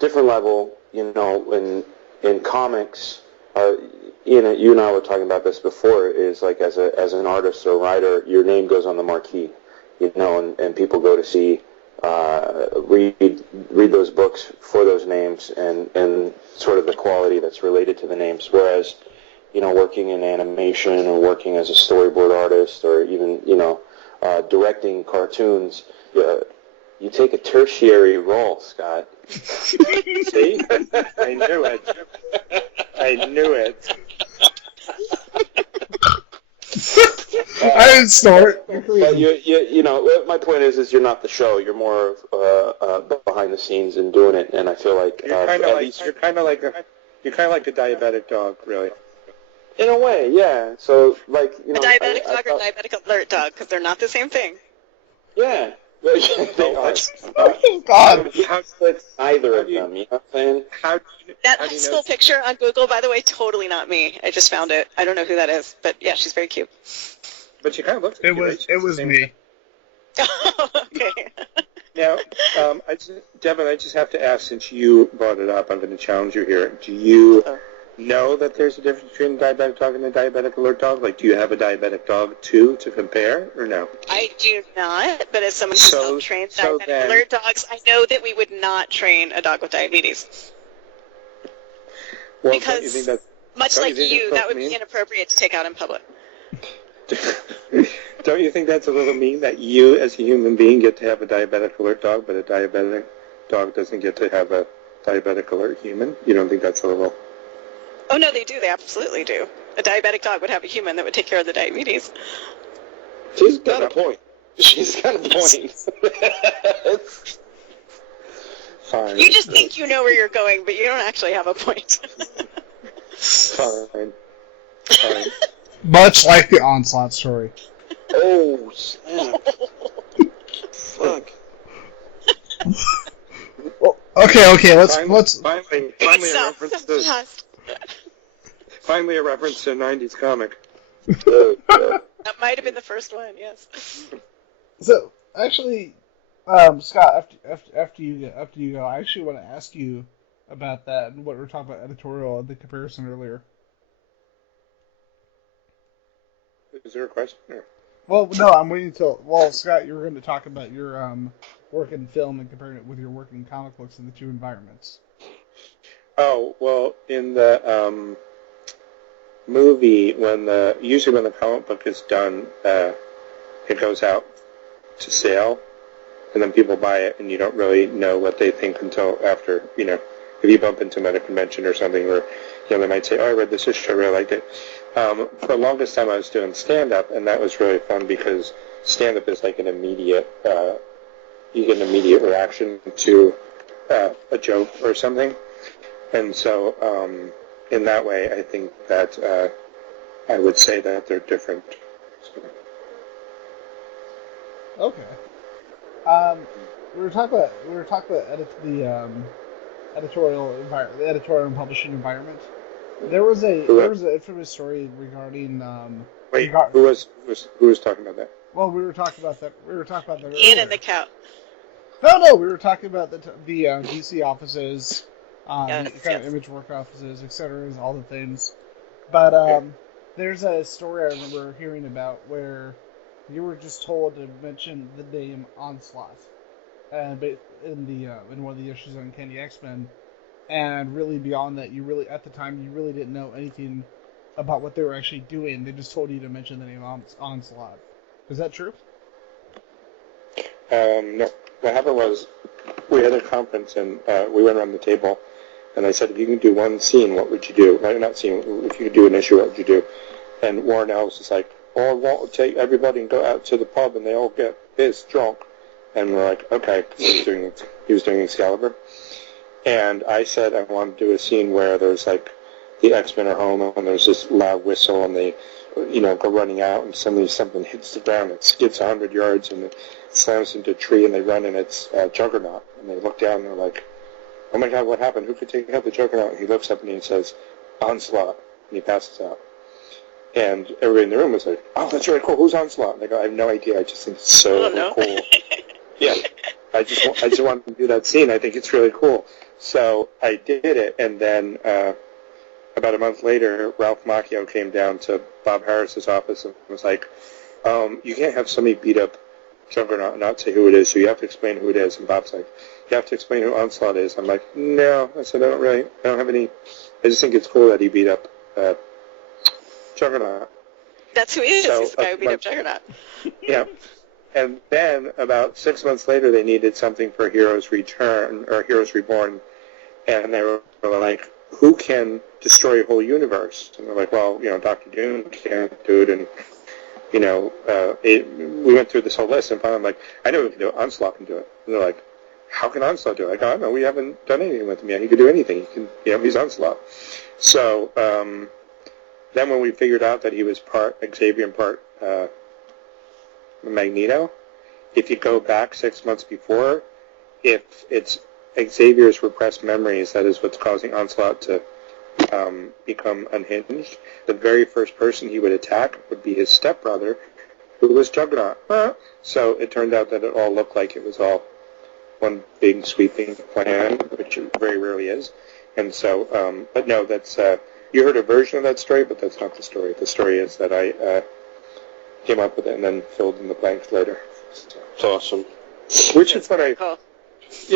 different level, you know, in comics, you and I were talking about this before, is like as an artist or writer, your name goes on the marquee, you know, and people go to see, read those books for those names and sort of the quality that's related to the names. Whereas, you know, working in animation or working as a storyboard artist or even, you know, directing cartoons, you take a tertiary role, Scott. See? I knew it. I knew it. I didn't start. But you know, my point is you're not the show. You're more of behind the scenes and doing it. And I feel like You're kind of like a diabetic dog, really. in a way, yeah. So like, you know, a diabetic dog or diabetic alert dog, because they're not the same thing. yeah. They are. Oh God! It's neither of them. You know what I'm saying? That high school picture on Google, by the way, totally not me. I just found it. I don't know who that is, but yeah, she's very cute. But she kind of looks like It you, was right? it was me. Okay. Now, Devin, I just have to ask, since you brought it up, I'm going to challenge you here. Do you know that there's a difference between a diabetic dog and a diabetic alert dog? Like, do you have a diabetic dog, too, to compare, or no? I do not, but as someone who's helped train diabetic alert dogs, I know that we would not train a dog with diabetes. Well, Because, don't you think that's, much don't like you think you, that's that would mean? be inappropriate to take out in public. Don't you think that's a little mean that you, as a human being, get to have a diabetic alert dog, but a diabetic dog doesn't get to have a diabetic alert human? You don't think that's a little... Oh, no, they do. They absolutely do. A diabetic dog would have a human that would take care of the diabetes. She's got a point. She's got a point. Fine. You just think you know where you're going, but you don't actually have a point. Fine. Much like the Onslaught story. Oh, snap. Fuck. Well, okay. Let's. Finally a reference to a 90s comic. That might have been the first one. Yes. So actually, Scott, after you go, I actually want to ask you about that and what we were talking about editorial and the comparison earlier. Is there a question? Or? Well, no, I'm waiting till. Well, Scott, you were going to talk about your work in film and comparing it with your work in comic books in the two environments. Oh, well, in the movie, usually when the comic book is done, it goes out to sale, and then people buy it, and you don't really know what they think until after, if you bump into them at a convention or something, or, they might say, oh, I read this issue, I really liked it. For the longest time I was doing stand-up, and that was really fun because stand-up is like an immediate, you get an immediate reaction to a joke or something. And so, in that way, I think that I would say that they're different. Okay. We were talking about the editorial environment, the editorial and publishing environment. There was an infamous story regarding. Wait, who was talking about that? Well, we were talking about that. We were talking about that. Ian and the cow. No, we were talking about the DC offices, Yes, the kind of image work offices, etc., all the things. But there's a story I remember hearing about where you were just told to mention the name Onslaught, and in one of the issues on Uncanny X-Men, and really beyond that, at the time you really didn't know anything about what they were actually doing. They just told you to mention the name Onslaught. Is that true? No. What happened was we had a conference and we went around the table, and I said, if you can do one scene, what would you do? Not scene. If you could do an issue, what would you do? And Warren Ellis was like, oh, I want to take everybody and go out to the pub and they all get pissed drunk. And we're like, okay, he was doing Excalibur. And I said I want to do a scene where there's like the X-Men are home and there's this loud whistle and they, go running out and suddenly something hits the ground. It skids 100 yards and it slams into a tree and they run and it's Juggernaut. And they look down and they're like, oh my God, what happened? Who could take out the Juggernaut? And he looks up and he says, Onslaught. And he passes out. And everybody in the room was like, oh, that's really cool. Who's Onslaught? And they go, I have no idea. I just think it's so cool. Yeah. I just wanted to do that scene. I think it's really cool. So I did it, and then about a month later, Ralph Macchio came down to Bob Harris's office and was like, you can't have somebody beat up Juggernaut and not say who it is, so you have to explain who it is. And Bob's like, you have to explain who Onslaught is. I'm like, no. I said, I don't have any, I just think it's cool that he beat up Juggernaut. That's who he is. He's the guy who beat up Juggernaut. Yeah. And then, about 6 months later, they needed something for Heroes Return, or Heroes Reborn, and they were like, who can destroy a whole universe? And they're like, well, Dr. Doom can't do it, and, we went through this whole list, and finally I'm like, I know who can do it. Onslaught can do it. And they're like, how can Onslaught do it? I go, I don't know, we haven't done anything with him yet. He can do anything. He can, he's Onslaught. So, then when we figured out that he was part Xavier and part Magneto, if you go back 6 months before, if it's Xavier's repressed memories that is what's causing Onslaught to become unhinged, the very first person he would attack would be his stepbrother, who was Juggernaut. So it turned out that it all looked like it was all one big sweeping plan, which it very rarely is. And so, but no, that's you heard a version of that story, but that's not the story. The story is that I came up with it and then filled in the blanks later. It's awesome. Which is what Cool.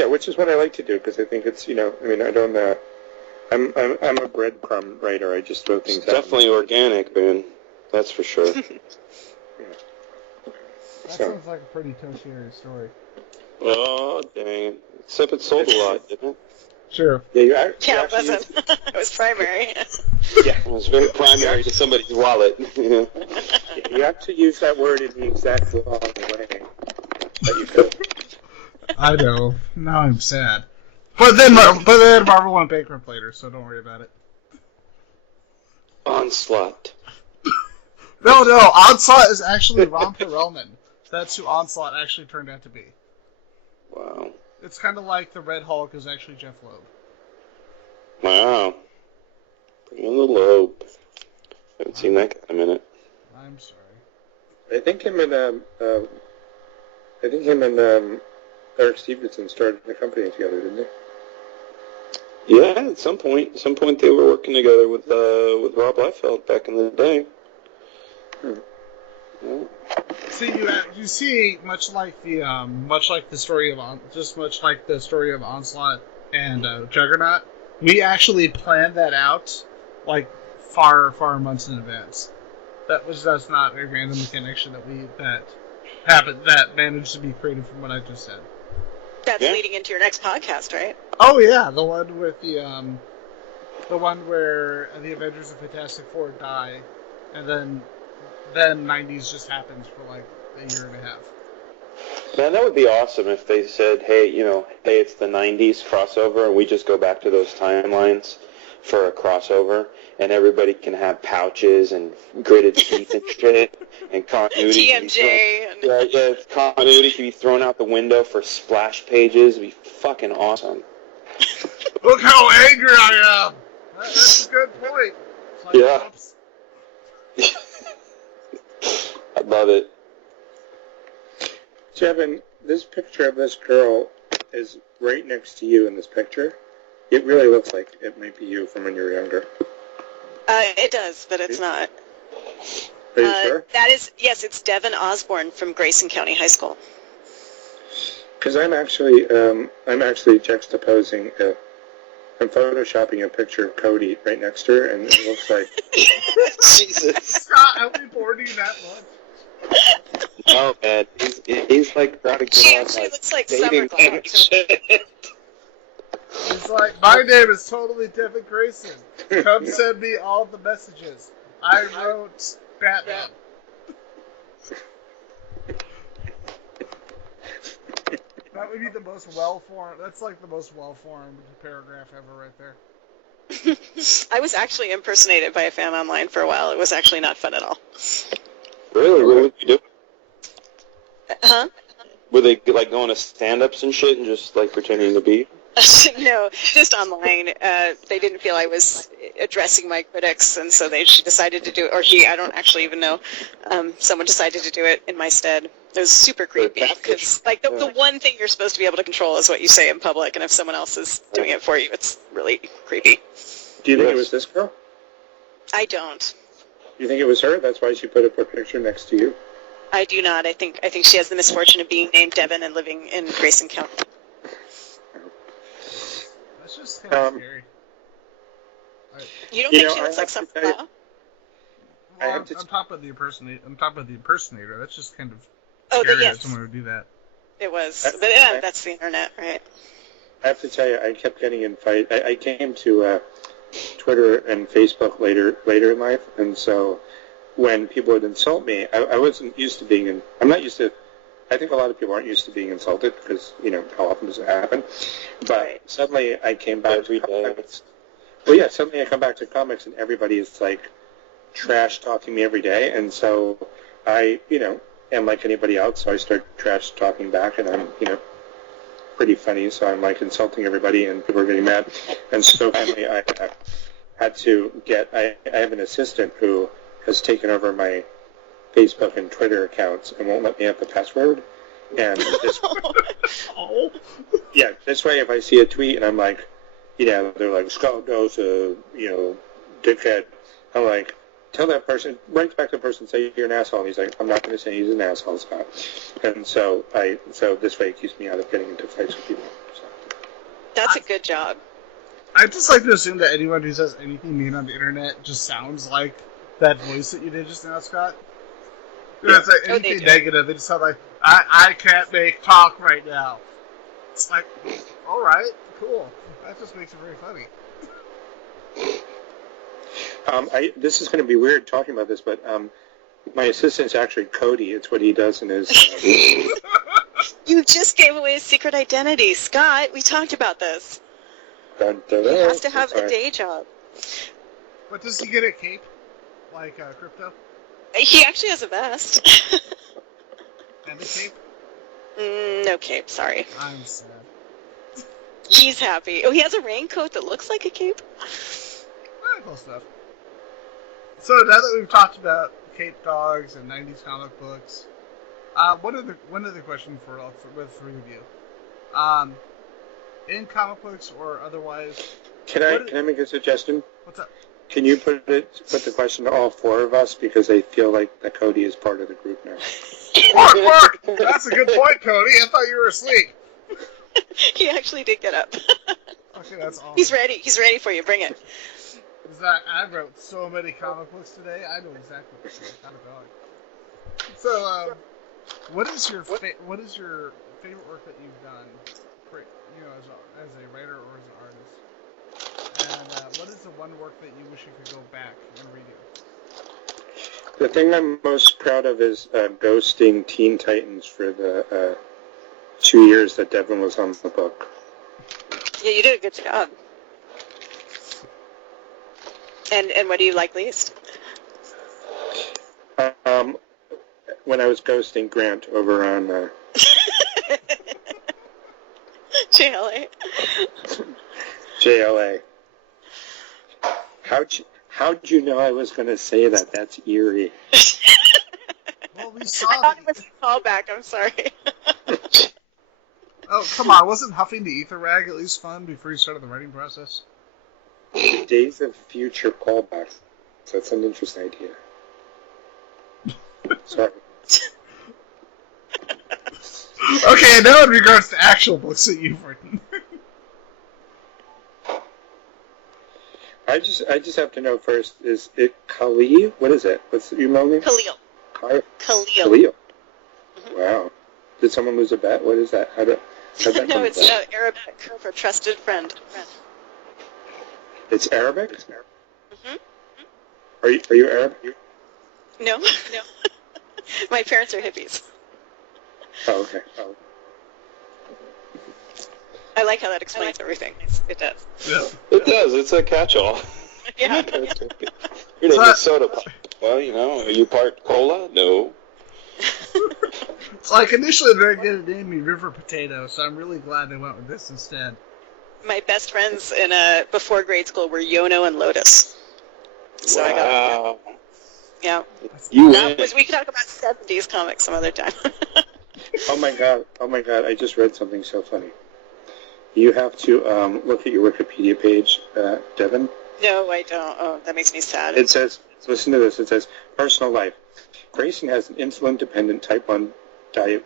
which is what I like to do, because I think it's, I don't, I'm a breadcrumb writer. I just throw things It's out. definitely organic, man. That's for sure. That sounds like a pretty tertiary story. Oh, dang it. Except it sold a lot, didn't it? Sure. Yeah, Yeah, it wasn't. It was primary. Yeah, it was very primary to somebody's wallet. You have to use that word in the exact wrong way. But you could. I know. Now I'm sad. But then Marvel went bankrupt later, so don't worry about it. Onslaught. No, Onslaught is actually Ron Perlman. That's who Onslaught actually turned out to be. Wow. It's kind of like the Red Hulk is actually Jeff Loeb. Wow. Bring in the Loeb. Haven't seen that guy in a minute. I'm sorry. I think him and Eric Stevenson started the company together, didn't they? Yeah, at some point they were working together with Rob Liefeld back in the day. Yeah. See, you see, much like the story of Onslaught and Juggernaut, we actually planned that out like far months in advance. That's not a random connection that happened that managed to be created from what I just said. That's leading into your next podcast, right? Oh yeah, the one with the one where the Avengers and Fantastic Four die, and then 90s just happens for like a year and a half. Man, that would be awesome if they said, hey, it's the 90s crossover, and we just go back to those timelines for a crossover, and everybody can have pouches and gritted teeth and shit, and continuity. TMJ. Continuity can be thrown out the window for splash pages. It'd be fucking awesome. Look how angry I am! That's a good point. Like, yeah. I love it. Devin, this picture of this girl is right next to you in this picture. It really looks like it might be you from when you were younger. It does, but it's not. Are you sure? Yes, it's Devin Osborne from Grayson County High School. Because I'm actually juxtaposing. I'm photoshopping a picture of Cody right next to her, and it looks like. Jesus. Scott, have we bored you that much? Oh man, he's like trying to get She on, actually like, looks like dating Summer and shit. It's like, my name is totally Devin Grayson. Come send me all the messages. I wrote Batman. That would be the most well-formed. That's like the most well-formed paragraph ever, right there. I was actually impersonated by a fan online for a while. It was actually not fun at all. Really? What would you do? Huh? Were they like going to stand-ups and shit and just like pretending to be? No, just online. They didn't feel I was addressing my critics, and so she decided to do it, or I don't actually even know. Someone decided to do it in my stead. It was super creepy, because like the one thing you're supposed to be able to control is what you say in public, and if someone else is doing it for you, it's really creepy. Do you think it was this girl? I don't. You think it was her? That's why she put up her picture next to you? I do not. I think she has the misfortune of being named Devin and living in Grayson County. That's just kind of scary. You don't think she looks like something? Well, on top of the impersonator, that's just kind of scary that someone would do that. It was, but yeah, that's the internet, right? I have to tell you, I kept getting in fights. I came to Twitter and Facebook later in life, and so when people would insult me, I wasn't used to being I'm not used to. I think a lot of people aren't used to being insulted because how often does it happen? But suddenly I came back to comics. Well, yeah, suddenly I come back to comics and everybody is like trash talking me every day, and so I am like anybody else, so I start trash talking back, and I'm pretty funny, so I'm like insulting everybody, and people are getting mad, and so finally I had to get. I have an assistant who has taken over my Facebook and Twitter accounts and won't let me have the password. And this, this way, if I see a tweet and I'm like, they're like, Scott knows dickhead. I'm like, tell that person, write back to the person, say you're an asshole. And he's like, I'm not going to say he's an asshole, Scott. And so this way it keeps me out of getting into fights with people. So. That's a good job. I just like to assume that anyone who says anything mean on the internet just sounds like that voice that you did just now, Scott. It's like anything negative, they just sound like, I can't make talk right now. It's like, alright, cool. That just makes it very funny. This is going to be weird talking about this, but my assistant's actually Cody. It's what he does in his... You just gave away his secret identity. Scott, we talked about this. Dun, dun, He dun. has to have Sorry. a day job. But does he get a cape? Like Crypto? He actually has a vest. And a cape? No cape, sorry. I'm sad. He's happy. Oh, he has a raincoat that looks like a cape? Cool stuff. So now that we've talked about cape dogs and 90s comic books, one other question for with three of you. In comic books or otherwise... Can I make a suggestion? What's up? Can you put the question to all four of us, because I feel like that Cody is part of the group now. Mark! That's a good point, Cody. I thought you were asleep. He actually did get up. Okay, that's awesome. He's ready. He's ready for you. Bring it. I wrote so many comic books today. I know exactly what to do. How to dog. So, what is your favorite work that you've done? As a writer or as an artist? And what is the one work that you wish you could go back and redo? The thing I'm most proud of is ghosting Teen Titans for the 2 years that Devin was on the book. Yeah, you did a good job. And what do you like least? When I was ghosting Grant over on JLA. JLA. How'd you know I was going to say that? That's eerie. Well, we saw I thought it was a callback. I'm sorry. Oh, come on. Wasn't huffing the ether rag at least fun before you started the writing process? Days of future callbacks. That's an interesting idea. Sorry. Okay, now in regards to actual books that you've written. I just have to know first, is it Khalil? What is it? What's the email name? Khalil. Khalil. Khalil. Mm-hmm. Wow. Did someone lose a bet? What is that? How'd that No, it's Arabic for trusted friend. It's Arabic? Mm-hmm. Are you Arab? No. My parents are hippies. Oh, okay. Oh. I like how that explains everything. It does. Yeah. It does. It's a catch-all. Yeah. You're in a soda pop. Well, are you part cola? No. It's like initially they're going to name me River Potato, so I'm really glad they went with this instead. My best friends before grade school were Yono and Lotus. So I got yeah. We could talk about 70s comics some other time. Oh my god! I just read something so funny. You have to look at your Wikipedia page, Devin. No, I don't. Oh, that makes me sad. It says, listen to this. It says, personal life. Grayson has an insulin-dependent type 1 diet.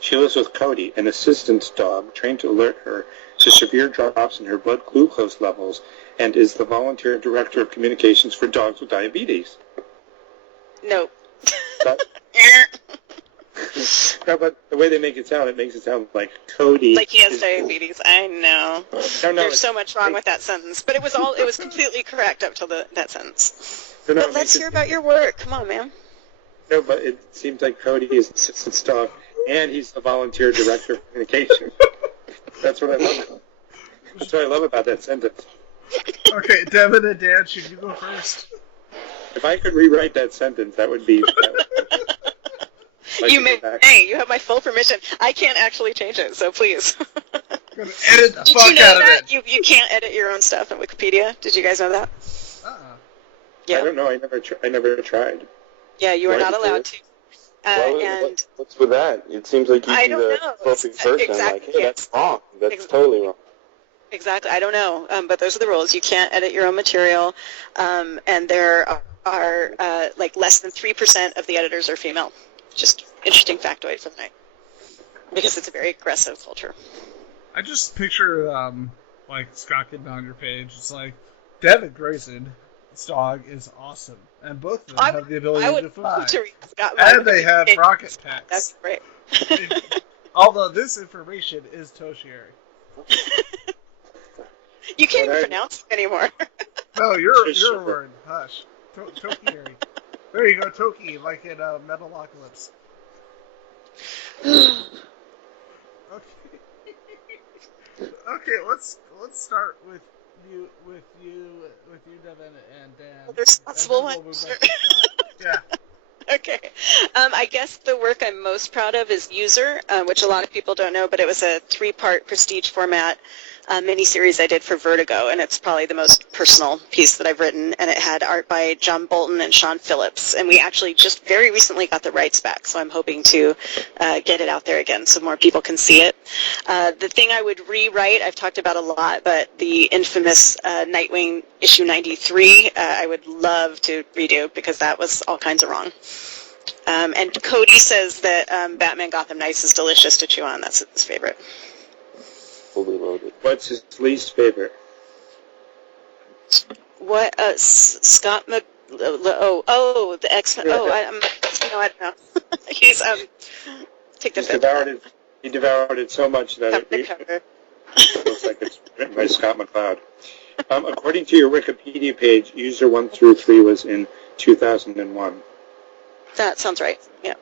She lives with Cody, an assistance dog trained to alert her to severe drops in her blood glucose levels, and is the volunteer director of communications for dogs with diabetes. No. No, but the way they make it makes it sound like Cody... Like he has diabetes. I know. No, There's so much wrong with that sentence. But it was completely correct up till that sentence. No, but let's hear about your work. Come on, man. No, but it seems like Cody is an assistant dog, and he's the volunteer director of communication. That's what I love. That's what I love about that sentence. Okay, Devin and Dan, should you go first? If I could rewrite that sentence, that would be... You may. Hey, you have my full permission. I can't actually change it, so please. Gonna edit the Did fuck you know out of that? it. You can't edit your own stuff in Wikipedia. Did you guys know that? Yeah. I don't know. I never tried. Yeah, you are Why not did you allowed to. And what's with that? It seems like you'd I be don't the know. perfect person. Exactly. Like, hey, that's wrong. That's totally wrong. Exactly. I don't know, but those are the rules. You can't edit your own material, and there are like less than 3% of the editors are female. Just interesting factoid for the night, because it's a very aggressive culture. I just picture like Scott getting on your page. It's like Devin Grayson, this dog is awesome, and both of them have the ability to fly, and they have rocket packs. That's great. Although this information is tertiary. You can't even pronounce it anymore. No, you're a word. Hush. Tokiary. There you go, Toki, like in Metalocalypse. Okay. Okay, let's start with you, Devin and Dan. The responsible one. We'll Sure. Yeah. Okay. I guess the work I'm most proud of is User, which a lot of people don't know, but it was a 3-part prestige format miniseries I did for Vertigo, and it's probably the most personal piece that I've written, and it had art by John Bolton and Sean Phillips, and we actually just very recently got the rights back, so I'm hoping to get it out there again so more people can see it. The thing I would rewrite, I've talked about a lot, but the infamous Nightwing issue 93, I would love to redo because that was all kinds of wrong. And Cody says that Batman Gotham Knights is delicious to chew on. That's his favorite. Fully loaded. What's his least favorite? What? Scott Mc... Oh, the X-Men. Oh, I don't know. He's take the fifth. He devoured it so much that it looks like it's written by Scott McCloud. According to your Wikipedia page, User 1 through 3 was in 2001. That sounds right. Yeah.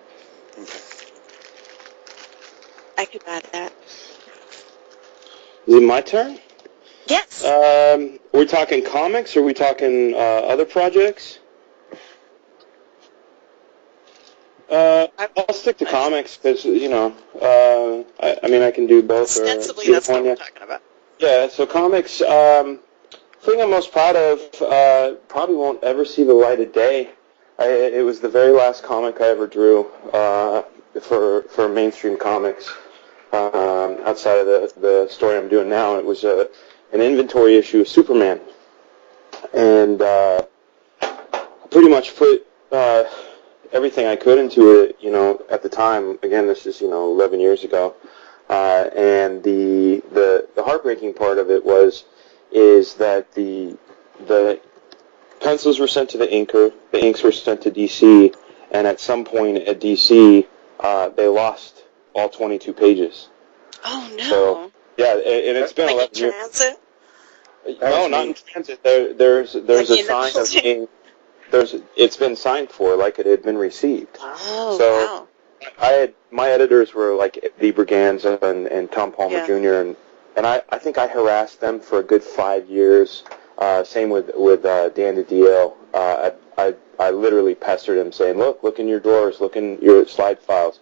Okay. I could add that. Is it my turn? Yes. We're talking comics, or are we talking other projects? I'll stick to comics because, I mean, I can do both. Ostensibly, that's what we're talking about. Yeah, so comics, thing I'm most proud of probably won't ever see the light of day. It was the very last comic I ever drew for mainstream comics. Outside of the story I'm doing now, it was an inventory issue of Superman. And I pretty much put everything I could into it, at the time. Again, this is, 11 years ago. And the heartbreaking part of it is that the pencils were sent to the inker, the inks were sent to DC, and at some point at DC, they lost all 22 pages. Oh, no. So, yeah, and it's been 11 years. Transit? No, not in transit. There's a sign of being... It's been signed for, like it had been received. Oh, so, my editors were like Lee Braganza and Tom Palmer Jr. and I think I harassed them for a good 5 years. Same with Dan DiDio. I literally pestered him saying, look in your drawers, look in your slide files.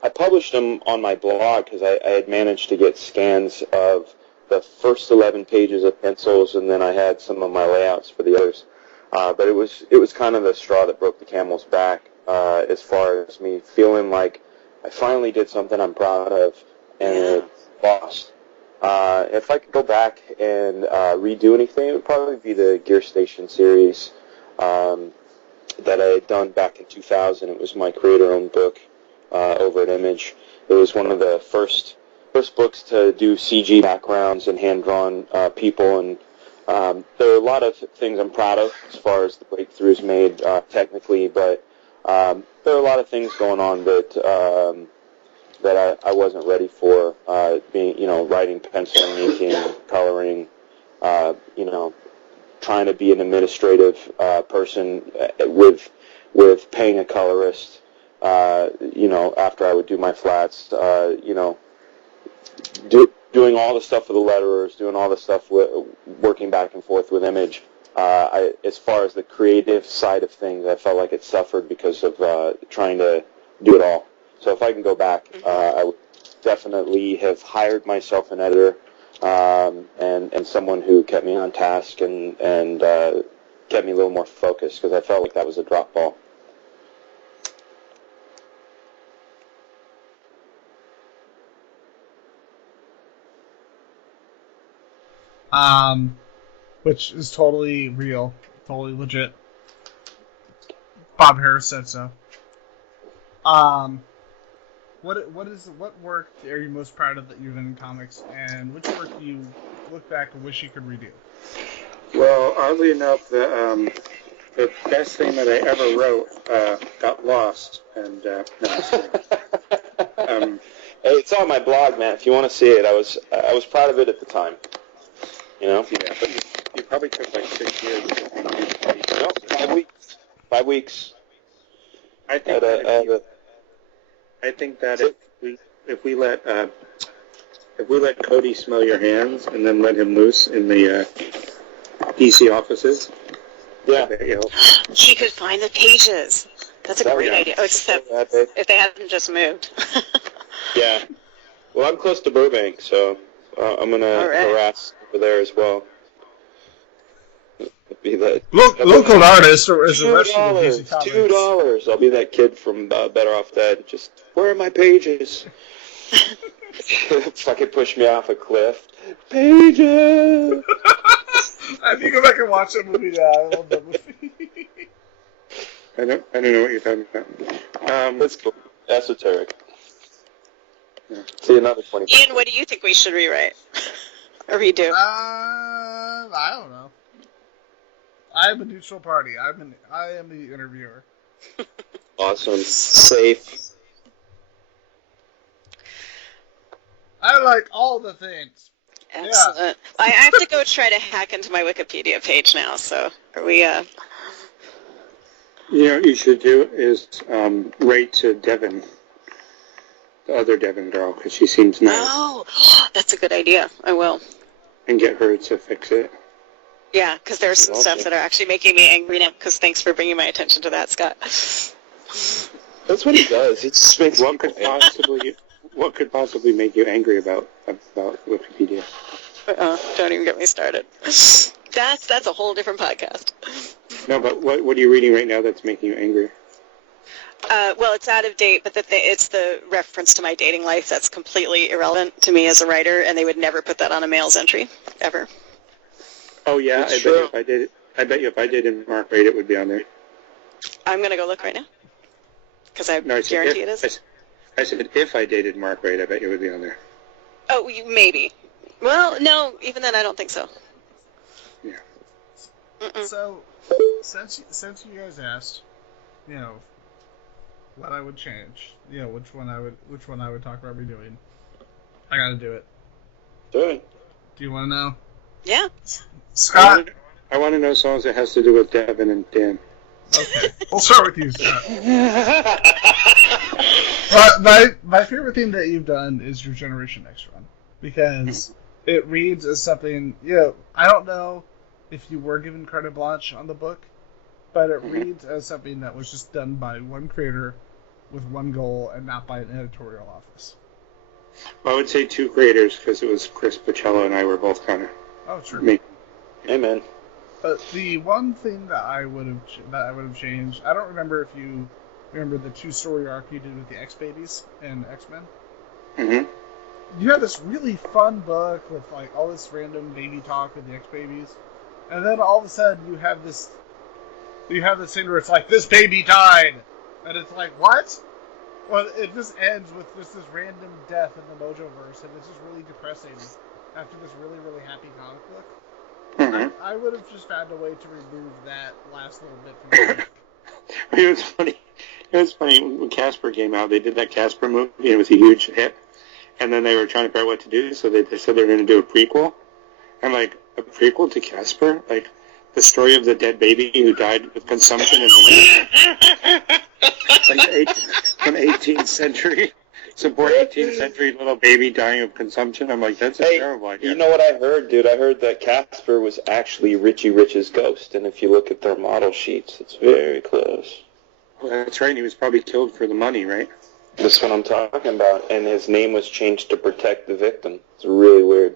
I published them on my blog because I had managed to get scans of the first 11 pages of pencils, and then I had some of my layouts for the others. But it was kind of the straw that broke the camel's back as far as me feeling like I finally did something I'm proud of, and it's lost. If I could go back and redo anything, it would probably be the Gear Station series that I had done back in 2000. It was my creator-owned book over at Image. It was one of the first books to do CG backgrounds and hand-drawn people, and there are a lot of things I'm proud of as far as the breakthroughs made technically, but there are a lot of things going on that I wasn't ready for, being, writing, penciling, inking, coloring, trying to be an administrative person with paying a colorist, after I would do my flats, doing all the stuff for the letterers, doing all the stuff working back and forth with Image. As far as the creative side of things, I felt like it suffered because of trying to do it all. So if I can go back, I would definitely have hired myself an editor and someone who kept me on task and kept me a little more focused, because I felt like that was a drop ball. Which is totally real, totally legit. Bob Harris said so. What work are you most proud of that you've done in comics, and which work do you look back and wish you could redo? Well, oddly enough, the best thing that I ever wrote got lost, and no, hey, it's on my blog, man. If you want to see it, I was proud of it at the time. Yeah, but you it probably took like 6 years. No, 5 weeks. 5 weeks. I think that if we let Cody smell your hands and then let him loose in the DC offices, Yeah. He could find the pages. That's a great idea. Oh, except if they hadn't just moved. Yeah. Well, I'm close to Burbank, so I'm going to harass over there as well. Be that Local artist is arrested in DC Comics. $2. I'll be that kid from Better Off Dead. Just, where are my pages? Fucking push me off a cliff. Pages! I need to go back and watch that movie now. I love that movie. I don't know what you're talking about. Let's go. Esoteric. Yeah. See another 20. Ian, what do you think we should rewrite? Or redo? I don't know. I am a neutral party. I am the interviewer. Awesome. Safe. I like all the things. Excellent. Yeah. I have to go try to hack into my Wikipedia page now, so are we... You know what you should do is write to Devin, the other Devin girl, because she seems nice. Oh, that's a good idea. I will. And get her to fix it. Yeah, because there's some stuff that are actually making me angry now, because thanks for bringing my attention to that, Scott. That's what he does. He just makes what could possibly make you angry about Wikipedia? Don't even get me started. That's a whole different podcast. No, but what are you reading right now that's making you angry? Well, it's out of date, but it's the reference to my dating life that's completely irrelevant to me as a writer, and they would never put that on a mail's entry, ever. Oh yeah, I bet you if I did in Mark Raid, it would be on there. I'm gonna go look right now, because I guarantee it is. I said if I dated Mark Raid, I bet you it would be on there. Oh, maybe. Well, no, even then I don't think so. Yeah. Mm-mm. So, since you guys asked, what I would change, which one I would talk about redoing, I gotta do it. Do it. Do you want to know? Yeah. Scott? I want to know songs that has to do with Devin and Dan. Okay. We'll start with you, Scott. My favorite thing that you've done is your Generation X run. Because it reads as something, I don't know if you were given carte blanche on the book, but it reads as something that was just done by one creator with one goal and not by an editorial office. Well, I would say two creators because it was Chris Pacello and I were both kind of... Oh, true. Amen. But the one thing that I would have changed, I don't remember if you remember the 2-story arc you did with the X-Babies and X-Men. Mm-hmm. You had this really fun book with like all this random baby talk with the X-Babies, and then all of a sudden you have this scene where it's like, this baby died, and it's like, what? Well, it just ends with just this random death in the Mojoverse, and it's just really depressing after this really, really happy comic book. Mm-hmm. I would have just found a way to remove that last little bit from the book. It was funny when Casper came out. They did that Casper movie, and it was a huge hit. And then they were trying to figure out what to do, so they said they were going to do a prequel. I'm like, a prequel to Casper? Like, the story of the dead baby who died of consumption in the from 18th century. Some poor 18th century little baby dying of consumption. I'm like, that's a terrible idea. You know what I heard, dude? I heard that Casper was actually Richie Rich's ghost, and if you look at their model sheets, it's very close. Well, that's right, and he was probably killed for the money, right? That's what I'm talking about, and his name was changed to protect the victim. It's really weird.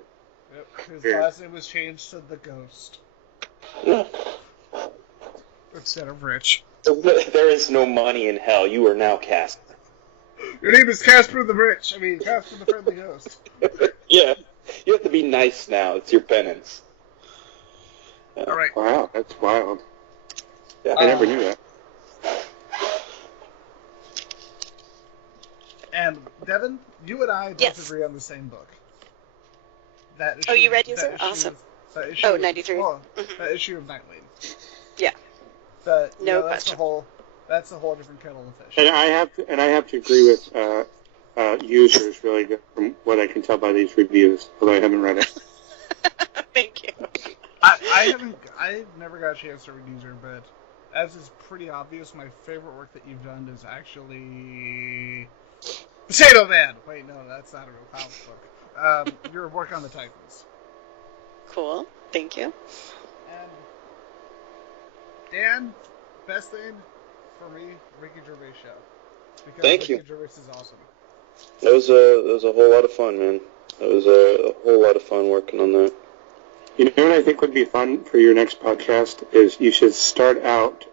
Yep, his last name was changed to The Ghost. Yeah. Instead of Rich. There is no money in hell. You are now Casper. Your name is Casper the Rich. Casper the Friendly Ghost. Yeah. You have to be nice now. It's your penance. Yeah. All right. Wow, that's wild. Yeah. I never knew that. And, Devin, you and I both agree on the same book. That issue, you read User? Awesome. That issue, 93. That issue of Nightwing. Yeah. But, no that's question. That's a whole different kettle of fish. And I have to agree with Users really good from what I can tell by these reviews, although I haven't read it. Thank you. I've never got a chance to read either, but as is pretty obvious, my favorite work that you've done is actually Potato Man. Wait, no, that's not a real comic book. Your work on the Titans. Cool. Thank you. And Dan, best thing for me, Ricky Gervais show. Because Thank Ricky you. Gervais is awesome. That was a whole lot of fun, man. That was a whole lot of fun working on that. You know what I think would be fun for your next podcast is you should start out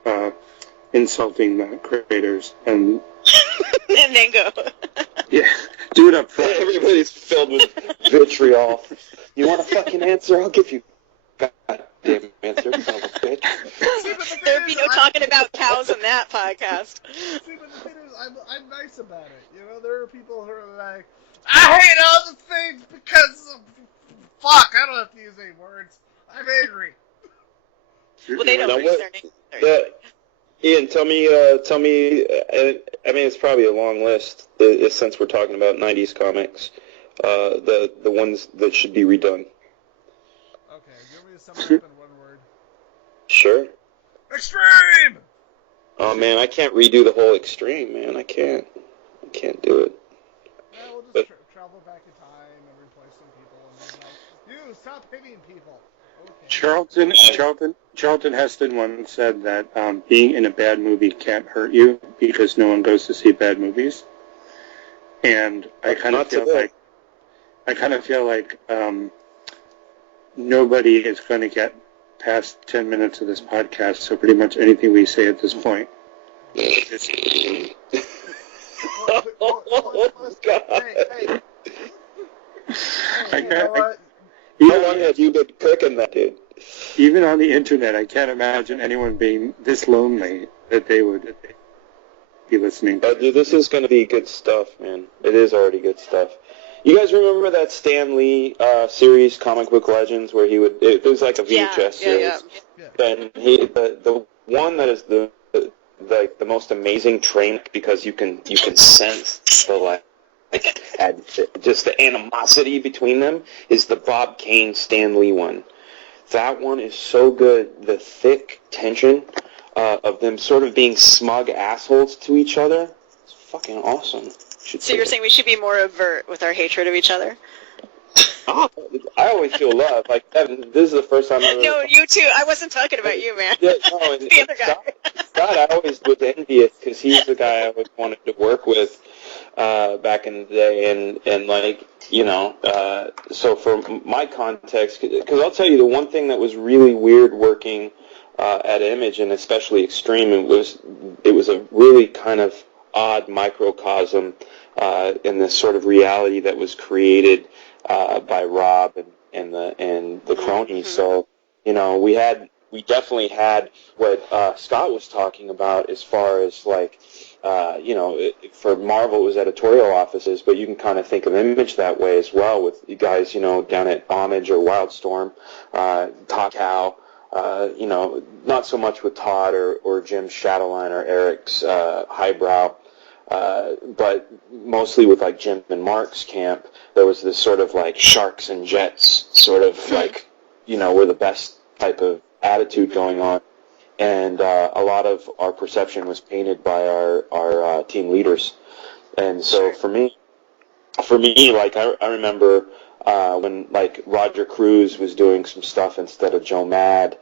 insulting the creators and And then go. yeah, do it up front. Everybody's filled with vitriol. You want a fucking answer? I'll give you a goddamn answer, son of a bitch. There'd be no talking about cows in that podcast. See, but the thing is, I'm nice about it. You know, there are people who are like, I hate all the things because of... Fuck, I don't have to use any words. I'm angry. Well, they don't Now, use their name. Ian, tell me. I mean, it's probably a long list since we're talking about '90s comics. The ones that should be redone. Okay, do you want me to sum it up in one word? Sure. Extreme! Oh man, I can't redo the whole Extreme, man. I can't do it. Yeah, we'll just But- travel back in time and replace some people and be like, you, stop hitting people. Okay. Charlton Heston once said that being in a bad movie can't hurt you because no one goes to see bad movies. And I kind of feel like nobody is going to get past 10 minutes of this podcast, so pretty much anything we say at this point. Oh God! Hey, I you know what? How long have you been cooking that, dude? Even on the internet, I can't imagine anyone being this lonely that they would be listening to. Dude, this is going to be good stuff, man. It is already good stuff. You guys remember that Stan Lee series, Comic Book Legends, where it was like a VHS series? Yeah. And the one that is the most amazing train because you can sense the and just the animosity between them is the Bob Kane Stan Lee one. That one is so good. The thick tension of them sort of being smug assholes to each other. It's fucking awesome. So you're saying we should be more overt with our hatred of each other? Oh, I always feel love. Like, Devin, this is the first time I've ever... No, you too. I wasn't talking about you, man. Yeah, no, and The other guy. Scott, I always was envious because he's the guy I always wanted to work with back in the day, and like, you know, so for my context, because I'll tell you the one thing that was really weird working at Image, and especially Extreme, it was a really kind of odd microcosm in this sort of reality that was created by Rob and the cronies. So, you know, we definitely had what Scott was talking about as far as like, you know, for Marvel it was editorial offices, but you can kind of think of Image that way as well with you guys, you know, down at Homage or Wildstorm, Todd Cow, you know, not so much with Todd or Jim's Shadowline or Eric's Highbrow, but mostly with like Jim and Mark's camp, there was this sort of like Sharks and Jets sort of like, you know, we're the best type of attitude going on. And a lot of our perception was painted by our team leaders. And so for me, like I remember when like Roger Cruz was doing some stuff instead of Joe Mad,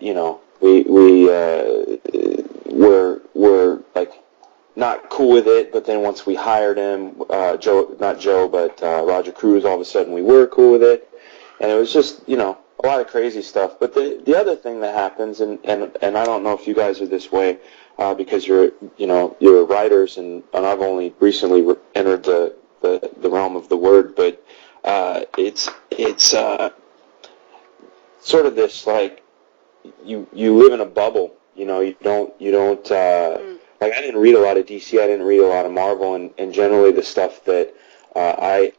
you know, we were like not cool with it, but then once we hired him, Roger Cruz, all of a sudden we were cool with it, and it was just, you know, a lot of crazy stuff. But the other thing that happens, and I don't know if you guys are this way, because you're writers, and I've only recently entered the realm of the word, but it's sort of this like you live in a bubble, you know, you don't like I didn't read a lot of DC, I didn't read a lot of Marvel, and generally the stuff that I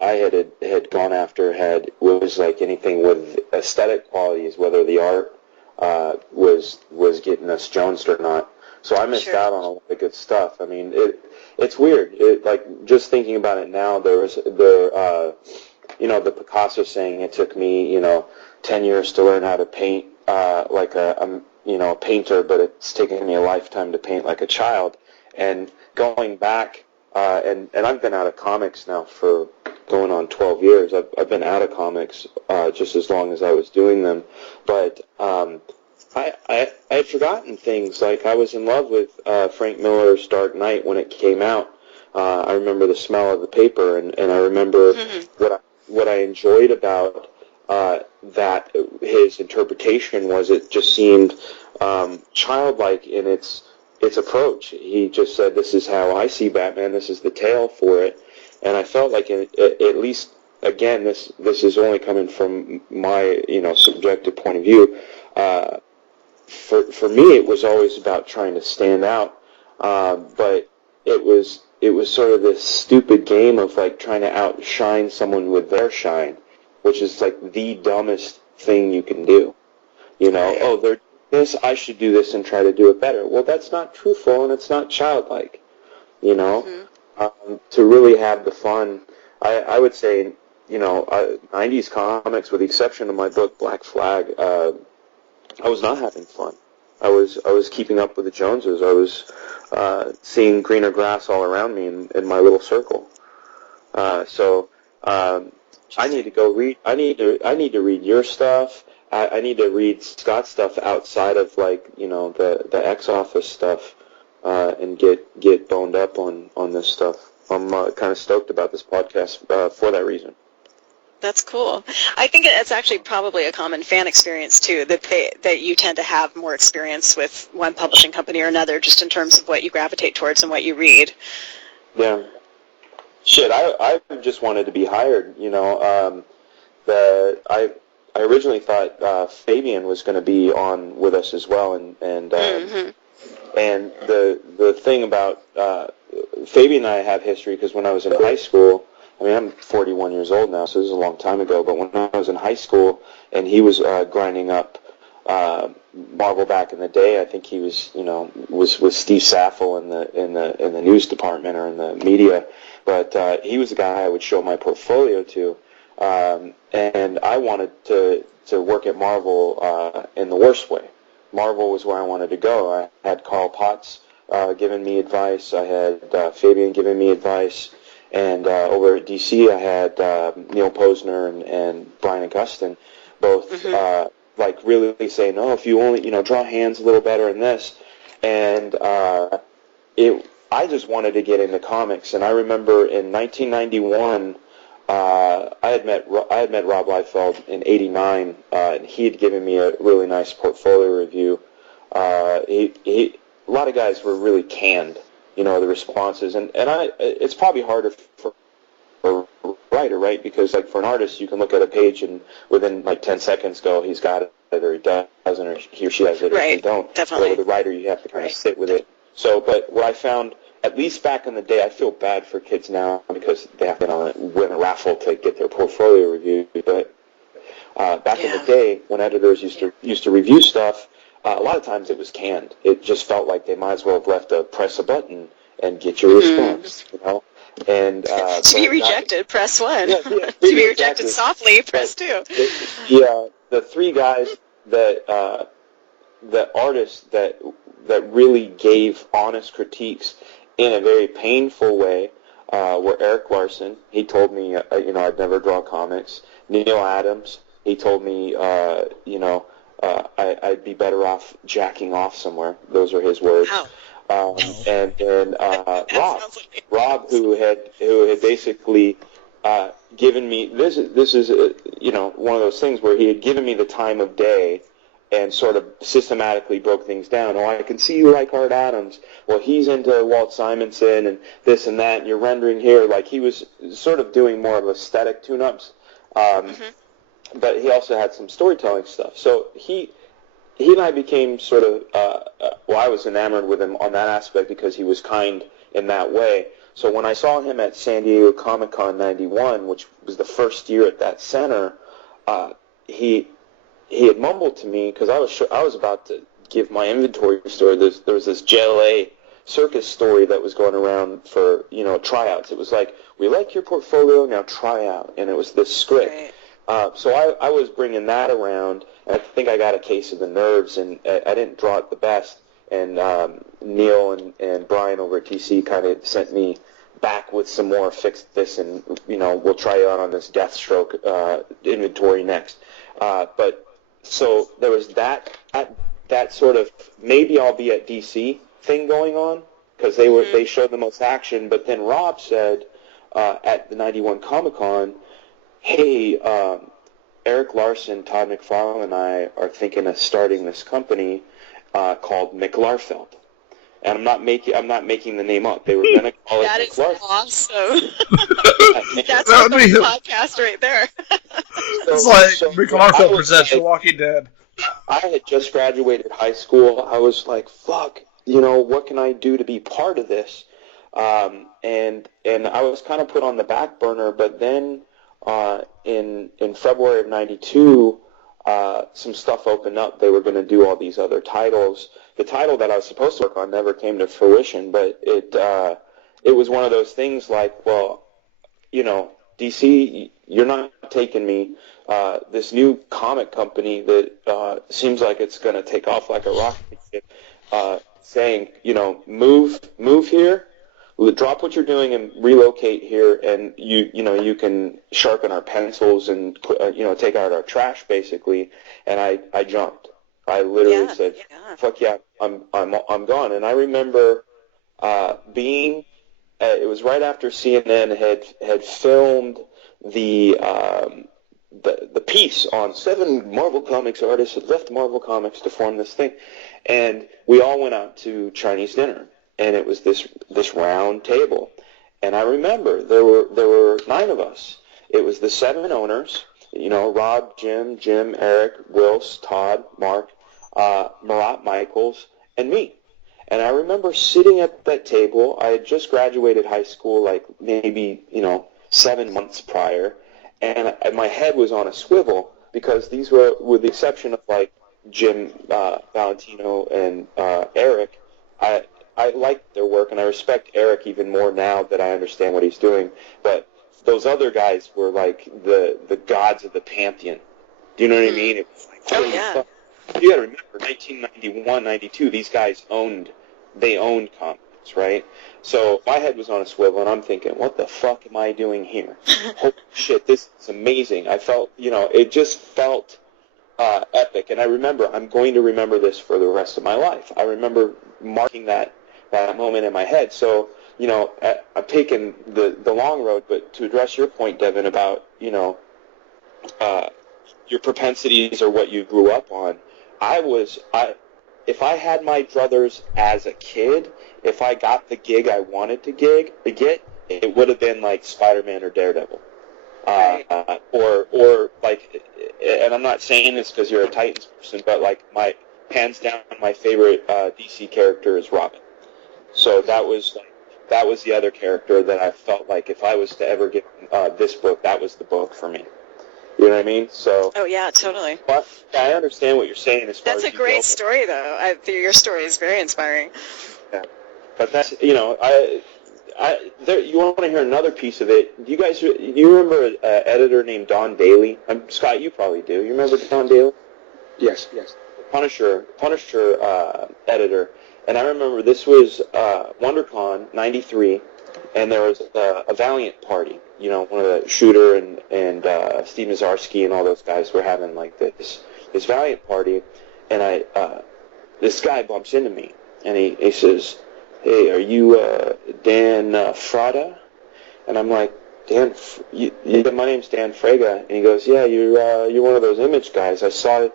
had gone after was like anything with aesthetic qualities, whether the art was getting us jonesed or not. So I missed out on a lot of good stuff. I mean, it's weird. Like just thinking about it now, you know, the Picasso saying it took me, you know, 10 years to learn how to paint like a painter, but it's taken me a lifetime to paint like a child. And going back, and I've been out of comics now for going on 12 years. I've been out of comics just as long as I was doing them. But I had forgotten things. Like, I was in love with Frank Miller's Dark Knight when it came out. I remember the smell of the paper, and I remember what I enjoyed about that his interpretation was it just seemed childlike in its approach. He just said, "This is how I see Batman. This is the tale for it." And I felt like, at least, again, this is only coming from my subjective point of view. For me, it was always about trying to stand out, but it was sort of this stupid game of like trying to outshine someone with their shine, which is like the dumbest thing you can do. Oh, they're this, I should do this and try to do it better. Well, that's not truthful, and it's not childlike. To really have the fun, I would say, 90s comics, with the exception of my book Black Flag, I was not having fun. I was keeping up with the Joneses. I was seeing greener grass all around me in my little circle. So I need to go read. I need to read your stuff. I need to read Scott's stuff outside of the X Office stuff, and get boned up on this stuff. I'm kind of stoked about this podcast for that reason. That's cool. I think it's actually probably a common fan experience too, that you tend to have more experience with one publishing company or another, just in terms of what you gravitate towards and what you read. Yeah. Shit, I just wanted to be hired. I originally thought Fabian was going to be on with us as well, and the thing about Fabian and I have history because when I was in high school. I mean, I'm 41 years old now, so this is a long time ago. But when I was in high school, and he was grinding up Marvel back in the day, I think he was, was with Steve Saffel in the news department or in the media. But he was the guy I would show my portfolio to, and I wanted to work at Marvel in the worst way. Marvel was where I wanted to go. I had Carl Potts giving me advice. I had Fabian giving me advice. And over at DC, I had Neil Posner and Brian Augustin, both really saying, "Oh, if you only draw hands a little better in this." And I just wanted to get into comics. And I remember in 1991, I had met Rob Liefeld in '89, and he had given me a really nice portfolio review. A lot of guys were really canned. The responses, and it's probably harder for a writer, right? Because like for an artist, you can look at a page and within like 10 seconds go, he's got it, or he doesn't, or he or she has it, or they don't. Definitely. Or with a writer, you have to kind of sit with it. So, but what I found, at least back in the day, I feel bad for kids now because they have to win a raffle to get their portfolio reviewed. But back in the day, when editors used to review stuff. A lot of times it was canned. It just felt like they might as well have left press a button and get your response, And to be rejected, press 1. Yeah, to be rejected softly, press 2. The three guys the artists that really gave honest critiques in a very painful way were Eric Larson. He told me, I'd never draw comics. Neil Adams. He told me, I'd be better off jacking off somewhere. Those are his words. Wow. And then Rob, who had basically given me this is one of those things where he had given me the time of day and sort of systematically broke things down. Oh, I can see you like Art Adams. Well, he's into Walt Simonson and this and that, and you're rendering here. Like he was sort of doing more of aesthetic tune-ups. But he also had some storytelling stuff. So he and I became sort of, I was enamored with him on that aspect because he was kind in that way. So when I saw him at San Diego Comic-Con 91, which was the first year at that center, he had mumbled to me, because I was about to give my inventory story. There was this JLA circus story that was going around for, tryouts. It was like, we like your portfolio, now try out. And it was this script. Right. So I was bringing that around, and I think I got a case of the nerves, and I didn't draw it the best. And Neil and Brian over at TC kind of sent me back with some more, fix this, and we'll try you out on this Deathstroke inventory next. But so there was that sort of maybe I'll be at DC thing going on, because they showed the most action. But then Rob said at the 91 Comic-Con, hey, Eric Larson, Todd McFarlane, and I are thinking of starting this company called McLarfeld. And I'm not making the name up. They were going to call it McLarfeld. That is awesome. That's That a would be podcast right there. It's like McLarfeld presents The Walking Dead. I had just graduated high school. I was like, fuck, what can I do to be part of this? And I was kind of put on the back burner, but then in February of '92, some stuff opened up. They were going to do all these other titles. The title that I was supposed to work on never came to fruition, but it was one of those things like, well, DC, you're not taking me. This new comic company that seems like it's going to take off like a rocket, saying, move here, drop what you're doing and relocate here, and you can sharpen our pencils and take out our trash basically. And I jumped. I literally said, "Fuck yeah, I'm gone." And I remember being. It was right after CNN had filmed the piece on 7 Marvel Comics artists had left Marvel Comics to form this thing, and we all went out to Chinese dinner, and it was this round table, and I remember there were 9 of us. It was the 7 owners, Rob, Jim, Eric, Wills, Todd, Mark, Marat Michaels, and me. And I remember sitting at that table. I had just graduated high school, like maybe 7 months prior, and my head was on a swivel because these were, with the exception of like Jim Valentino and Eric, I like their work, and I respect Eric even more now that I understand what he's doing. But those other guys were like the gods of the pantheon. Do you know what I mean? It was like, holy fuck. You got to remember, 1991, 92, these guys owned comics, right? So my head was on a swivel, and I'm thinking, what the fuck am I doing here? Holy shit, this is amazing. I felt, it just felt epic. And I remember, I'm going to remember this for the rest of my life. I remember marking that moment in my head. So, I'm taking the long road, but to address your point, Devin, about, your propensities or what you grew up on, if I had my druthers as a kid, if I got the gig I wanted to get, it would have been like Spider-Man or Daredevil. Or like, and I'm not saying this because you're a Titans person, but like hands down, my favorite DC character is Robin. So that was the other character that I felt like if I was to ever get this book, that was the book for me. You know what I mean? So. Oh yeah, totally. But I understand what you're saying as far as. That's a great story, though. Your story is very inspiring. Yeah, but that's you want to hear another piece of it? Do you remember an editor named Don Daly? Scott, you probably do. You remember Don Daly? Yes. Punisher editor, and I remember this was WonderCon '93, and there was a Valiant party. One of the Shooter and Steve Nazarski and all those guys were having like this Valiant party, and this guy bumps into me, and he says, "Hey, are you Dan Fraga?" And I'm like, "Dan, my name's Dan Fraga." And he goes, "Yeah, you're one of those Image guys. I saw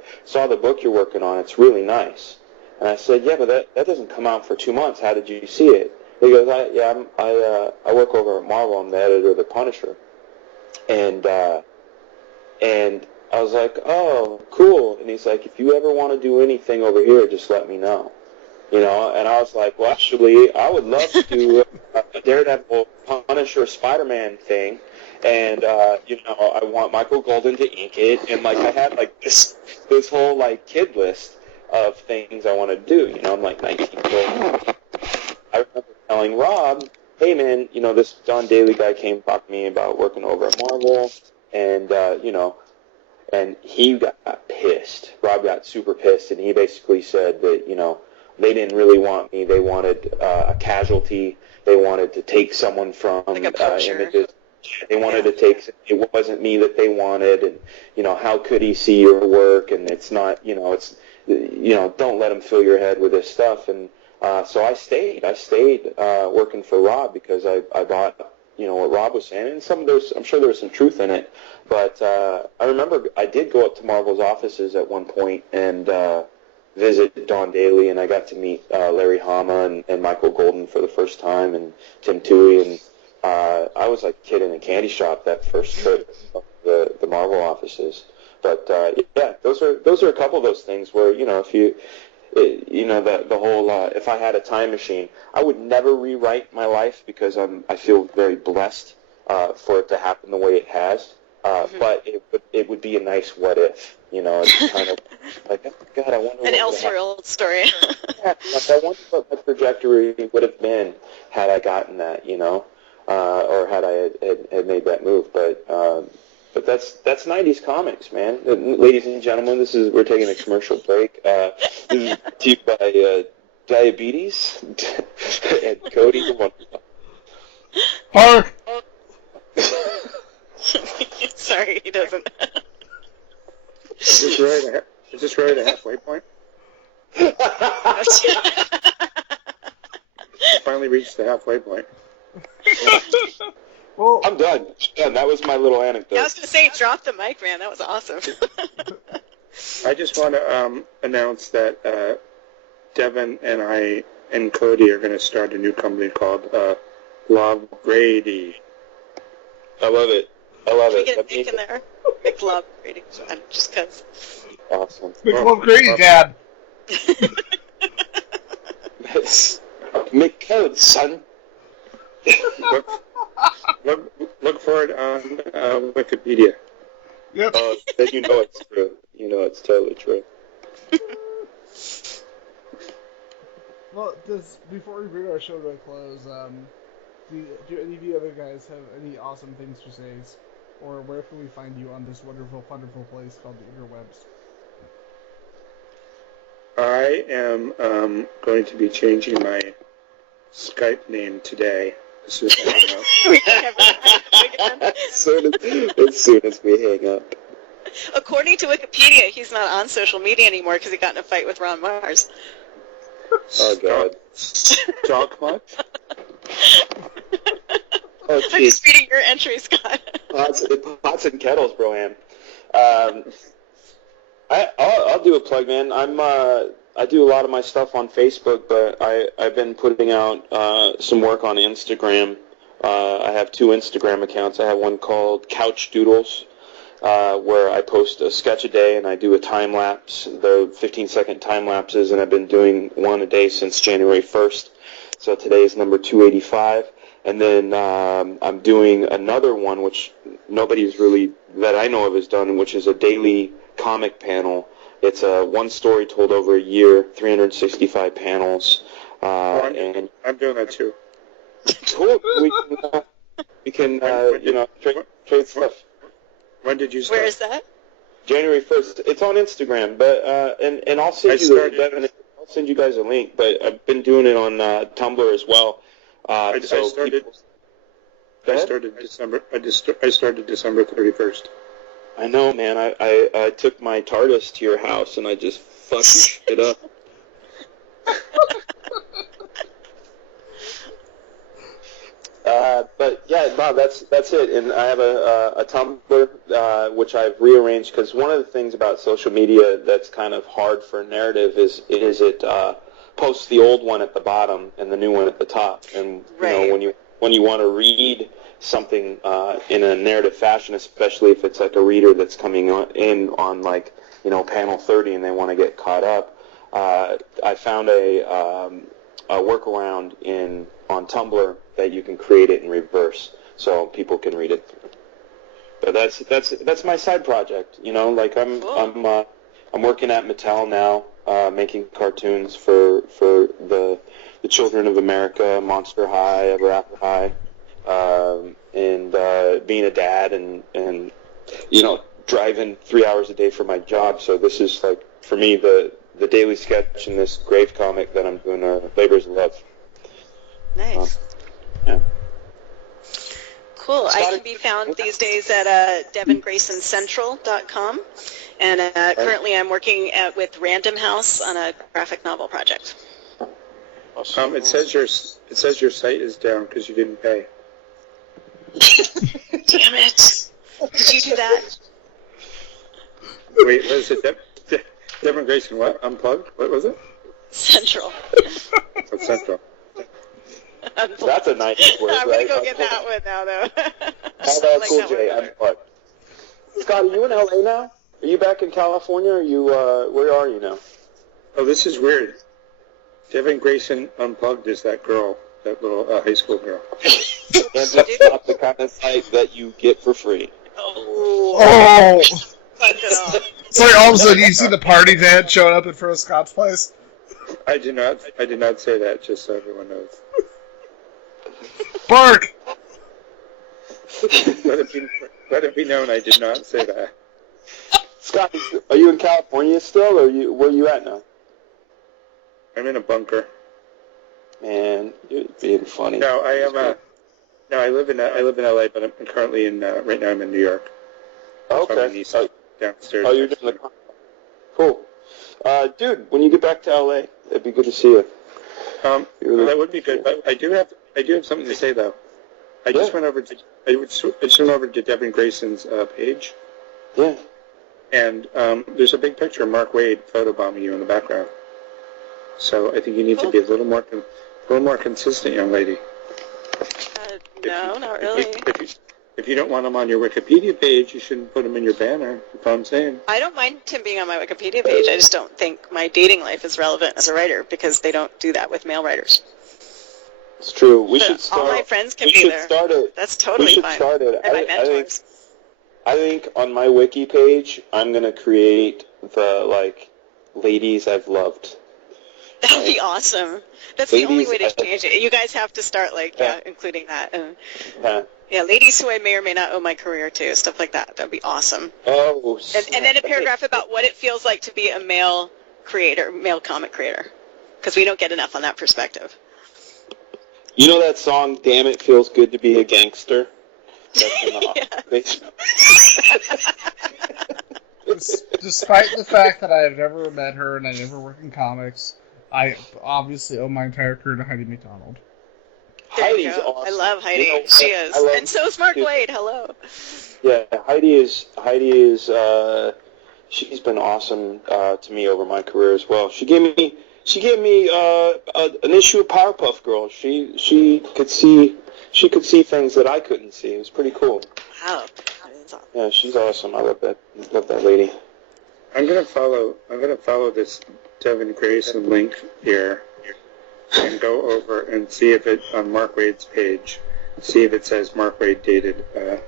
the book you're working on. It's really nice." And I said, "Yeah, but that doesn't come out for 2 months. How did you see it?" He goes, I work over at Marvel. I'm the editor of The Punisher. And I was like, oh, cool. And he's like, if you ever want to do anything over here, just let me know. And I was like, well, actually, I would love to do a Daredevil, Punisher, Spider-Man thing. And, I want Michael Golden to ink it. And, like, I had, like, this whole, like, kid list of things I want to do. I'm, like, 19 years old. I remember telling Rob, hey, man, this Don Daly guy came to talk to me about working over at Marvel, and, and he got pissed. Rob got super pissed, and he basically said that, you know, they didn't really want me. They wanted a casualty. They wanted to take someone from Like a poacher. images. They wanted to take, it wasn't me that they wanted, and, you know, how could he see your work, and it's not, you know, it's, you know, don't let him fill your head with this stuff. And so I stayed working for Rob because I bought, you know, what Rob was saying, and I'm sure there was some truth in it, but I remember I did go up to Marvel's offices at one point and visit Don Daly, and I got to meet Larry Hama and Michael Golden for the first time, and Tim Toohey, and I was like a kid in a candy shop that first trip of the Marvel offices. But yeah, those are a couple of those things where, you know, if you know, the whole if I had a time machine, I would never rewrite my life because I feel very blessed for it to happen the way it has. But it would be a nice what if, you know. It's kind of like, oh God, I wonder An Elseworld story. yeah, like I wonder what my trajectory would have been had I gotten that, you know, or had I had made that move. But that's 90s comics, man. Ladies and gentlemen, we're taking a commercial break. This is brought to you by Diabetes and Cody. Park. Sorry, he doesn't. Is this really the halfway point? Finally reached the halfway point. Well, I'm done. That was my little anecdote. I was going to say, drop the mic, man. That was awesome. I just want to announce that Devin and I and Cody are going to start a new company called Love Grady. I love it. I love Can we it. get a Nick in there? Nick Love Grady. Just because. Awesome. McLove Grady, Dad. Make code, son. Look for it on Wikipedia. Yep. Then you know it's true. You know it's totally true. Well, before we bring our show to a close, do any of you other guys have any awesome things to say? Or where can we find you on this wonderful, wonderful place called the interwebs? I am going to be changing my Skype name today. As soon as I hang up. As soon as we hang up. According to Wikipedia, he's not on social media anymore because he got in a fight with Ron Mars. Oh, God. Talk much? Oh, I'm just reading your entry, Scott. Pots and kettles, bro-am. I'll do a plug, man. I do a lot of my stuff on Facebook, but I've been putting out some work on Instagram. I have 2 Instagram accounts. I have one called Couch Doodles, where I post a sketch a day and I do a time lapse. They're 15-second time lapses, and I've been doing one a day since January 1st. So today is number 285. And then I'm doing another one, which nobody's really, that I know of, has done, which is a daily comic panel. It's one story told over a year, 365 panels. And I'm doing that too. Cool. We can trade stuff. When did you start? Where is that? January 1st. It's on Instagram, but and I'll send I'll send you guys a link. But I've been doing it on Tumblr as well. I started December 31st. I know, man. I took my TARDIS to your house and I just fucked your shit up. But yeah, Bob, that's it. And I have a Tumblr which I've rearranged because one of the things about social media that's kind of hard for narrative is it posts the old one at the bottom and the new one at the top. And right. You know, when you want to read something in a narrative fashion, especially if it's like a reader that's coming in on like, you know, panel 30 and they want to get caught up, I found a workaround on Tumblr that you can create it in reverse so people can read it. But that's my side project, you know. Like I'm working at Mattel now, making cartoons for the Children of America, Monster High, Ever After High, and being a dad and you know, driving 3 hours a day for my job. So this is like, for me, the daily sketch in this grave comic that I'm doing, labors of love. Nice. Yeah. Cool. I can be found these days at devingraysоncentral.com, and currently I'm working with Random House on a graphic novel project. It says your site is down because you didn't pay. Damn it! Did you do that? Wait, what is it? Devin Grayson, what? Unplugged? What was it? Central. What's Central? That's a 90s word, I'm right? gonna go get that one now, though. Hello, Cool J, Unplugged. Scott, are you in LA now? Are you back in California? Or are you, where are you now? Oh, this is weird. Devin Grayson Unplugged is that girl, that little high school girl. And that's not the kind of site that you get for free. Oh! It's like all of a sudden you see the party van showing up in front of Scott's place. I did not say that, just so everyone knows. Bark! Let it be known I did not say that. Scott, are you in California still, or where are you at now? I'm in a bunker. Man, you're being funny. No, I am. No, I live in LA, but I'm currently in. Right now, I'm in New York. Okay. So I'm in East, downstairs. Oh, you're doing the. Cool. Dude, when you get back to LA, it'd be good to see you. That would be good. But I do have something to say though. I just went over to Devin Grayson's page. Yeah. And there's a big picture of Mark Wade photobombing you in the background. So I think you need to be a little more consistent, young lady. No, not really. If you don't want him on your Wikipedia page, you shouldn't put him in your banner. That's what I'm saying. I don't mind him being on my Wikipedia page. I just don't think my dating life is relevant as a writer because they don't do that with male writers. It's true. We should start. All my friends can be there. Start it. That's totally fine. Start it. And my mentors. I think on my wiki page, I'm gonna create the ladies I've loved. That would be awesome. That's the only way to change it. You guys have to start including that. And, yeah, ladies who I may or may not owe my career to, stuff like that. That would be awesome. Oh. And then a paragraph about what it feels like to be a male creator, male comic creator, because we don't get enough on that perspective. You know that song, "Damn It Feels Good to Be a Gangster"? That's in Despite the fact that I have never met her and I never work in comics, I obviously owe my entire career to Heidi McDonald. Heidi's awesome. I love Heidi. She is. And so is Mark Wade. Hello. Yeah, Heidi is. She's been awesome to me over my career as well. She gave me an issue of Powerpuff Girls. She could see things that I couldn't see. It was pretty cool. Wow. Yeah, she's awesome. I love that lady. I'm gonna follow this Devin Grayson link here and go over and see if it on Mark Wade's page. See if it says Mark Wade dated Devin.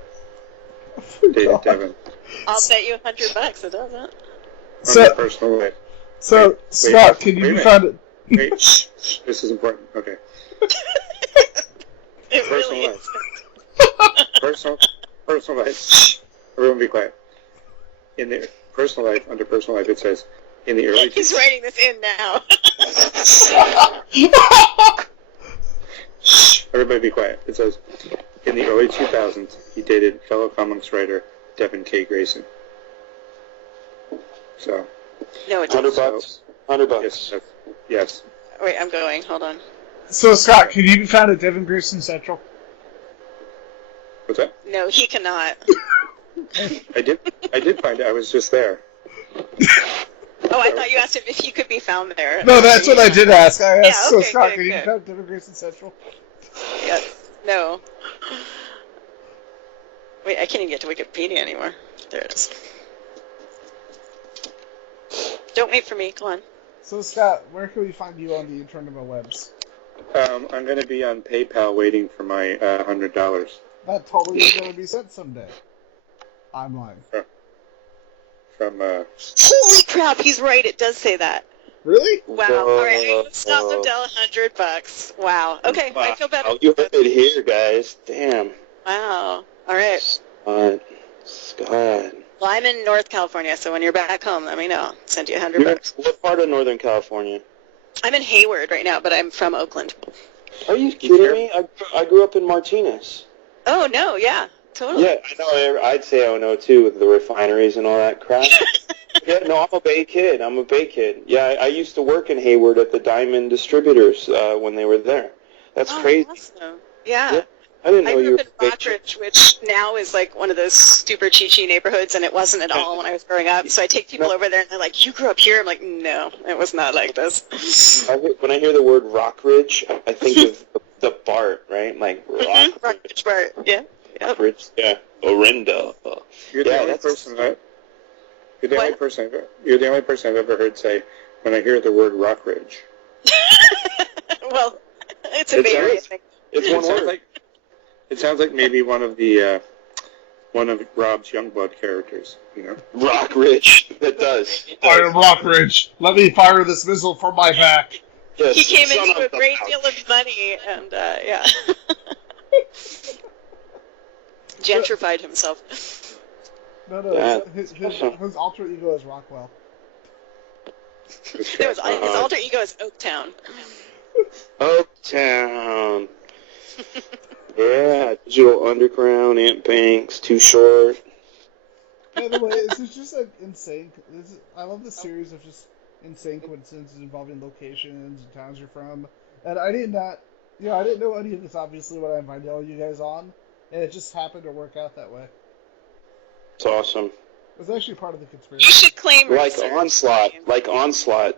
I'll bet you $100 it doesn't. On their personal life. So, Scott, can you find it? Wait, shh, this is important. Okay. It Personal really life. is. Personal life. Shh. Everyone be quiet. In the personal life, under personal life, it says in the early. He's writing this in now. Shh. Everybody be quiet. It says in the early 2000s, he dated fellow comics writer Devin K. Grayson. So. No, it doesn't. $100. $100. Yes. Wait, I'm going. Hold on. So, Scott, can you be found at Devin Grayson Central? What's that? No, he cannot. I did find it. I was just there. Oh, I thought you asked him if he could be found there. No, that's what I did ask. I asked, Yeah, so okay, Scott, good, can you be good. found at Devin Grayson Central? Yes. No. Wait, I can't even get to Wikipedia anymore. There it is. Don't wait for me. Go on. So, Scott, where can we find you on the internet webs? I'm going to be on PayPal waiting for my $100. That totally is going to be sent someday. I'm lying. From Holy crap! He's right. It does say that. Really? Wow. All right. I owe Scott Lobdell $100. Wow. Okay. I feel better. Oh, you heard it here, guys. Damn. Wow. All right. Scott. Well, I'm in North California, so when you're back home, let me know. I'll send you $100. What part of Northern California? I'm in Hayward right now, but I'm from Oakland. Are you kidding me? I grew up in Martinez. Oh, no, yeah, totally. Yeah, I know. I'd say I know, too, with the refineries and all that crap. Yeah, no, I'm a Bay kid. Yeah, I used to work in Hayward at the Diamond Distributors when they were there. That's crazy. Awesome. Yeah. I didn't know I you grew were up in Rockridge, which now is like one of those super chi-chi neighborhoods, and it wasn't at all when I was growing up. So I take people over there, and they're like, "You grew up here?" I'm like, "No, it was not like this." When I hear the word Rockridge, I think of the BART, right? Like Rockridge BART, yeah. Yep. Rockridge, yeah. Orinda. You're the only person I've ever heard say, when I hear the word Rockridge. Well, it's a Bay Area thing. It's one word. It sounds like maybe one of Rob's Youngblood characters, you know. Rockridge. That does. I am Rockridge. Let me fire this missile from my back. Yes, He came into a great deal of money, and yeah. Gentrified himself. No, his alter ego is Rockwell. His alter ego is Oaktown. Oaktown. Yeah, Digital Underground, Ant Banks, Too Short. By the way, this is just like insane. I love this series of just insane coincidences involving locations and towns you're from. And I did not, I didn't know any of this obviously when I invited all you guys on, and it just happened to work out that way. It's awesome. It was actually part of the conspiracy. You should claim Like research. Onslaught.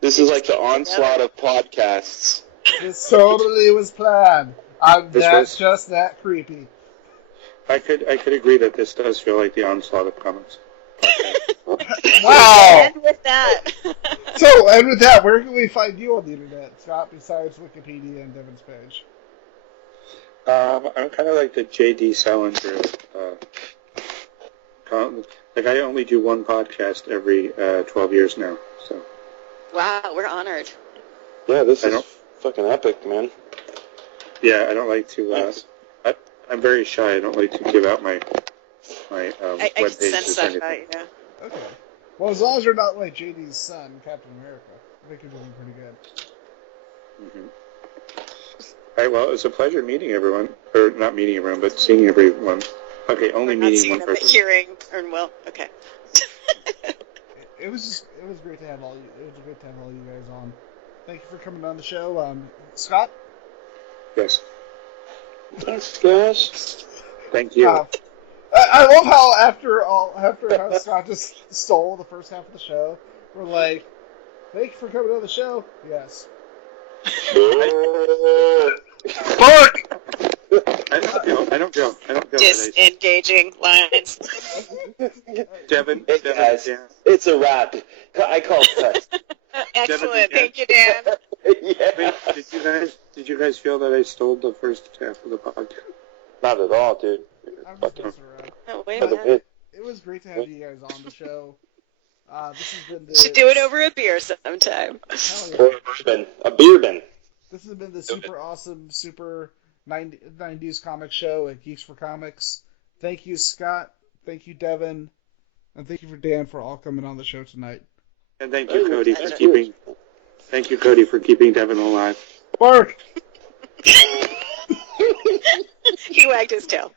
This is like the onslaught of podcasts. This totally was planned. Just that creepy. I could agree that this does feel like the onslaught of comics. Wow! And with that. And with that, where can we find you on the internet, Scott, besides Wikipedia and Devin's page? I'm kind of like the J.D. Salinger. Like I only do one podcast every 12 years now. So. Wow, we're honored. Yeah, this is fucking epic, man. Yeah, I don't like to. I'm very shy. I don't like to give out my I web can pages sense or that anything. about you. Yeah. Okay. Well, as long as you're not like JD's son, Captain America, I think you're doing pretty good. Mm-hmm. All right, well, it was a pleasure meeting everyone. Or not meeting everyone, but seeing everyone. Okay, only meeting one person. Hearing, or well, okay. It was great to have all you guys on. Thank you for coming on the show, Scott. Yes. Thanks, guys. Thank you. I love how after how Scott just stole the first half of the show, we're like, "Thank you for coming on the show." Yes. Fuck! I don't feel Disengaging lines. Devin, Hey guys, it's a wrap. I call cuts. Excellent. Thank you, Dan. Yeah. Did you guys feel that I stole the first half of the podcast? Not at all, dude. I'm just messing around. Oh, wait a minute. It was great to have you guys on the show. This has been the... Should do it over a beer sometime. Or a bourbon. This has been the super awesome, super 90s comic show at Geeks for Comics. Thank you, Scott. Thank you, Devin. And thank you for Dan for all coming on the show tonight. And thank you, Cody, for keeping. Thank you, Cody, for keeping Devin alive. Bark! He wagged his tail.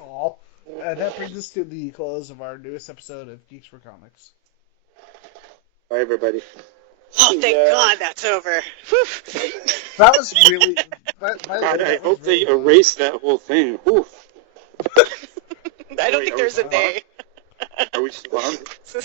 Aw. And that brings us to the close of our newest episode of Geeks for Comics. Bye, everybody. Oh, thank God that's over. Whew. That was really... I hope they erase that whole thing. Whew. I don't think there's a day. Are we still on?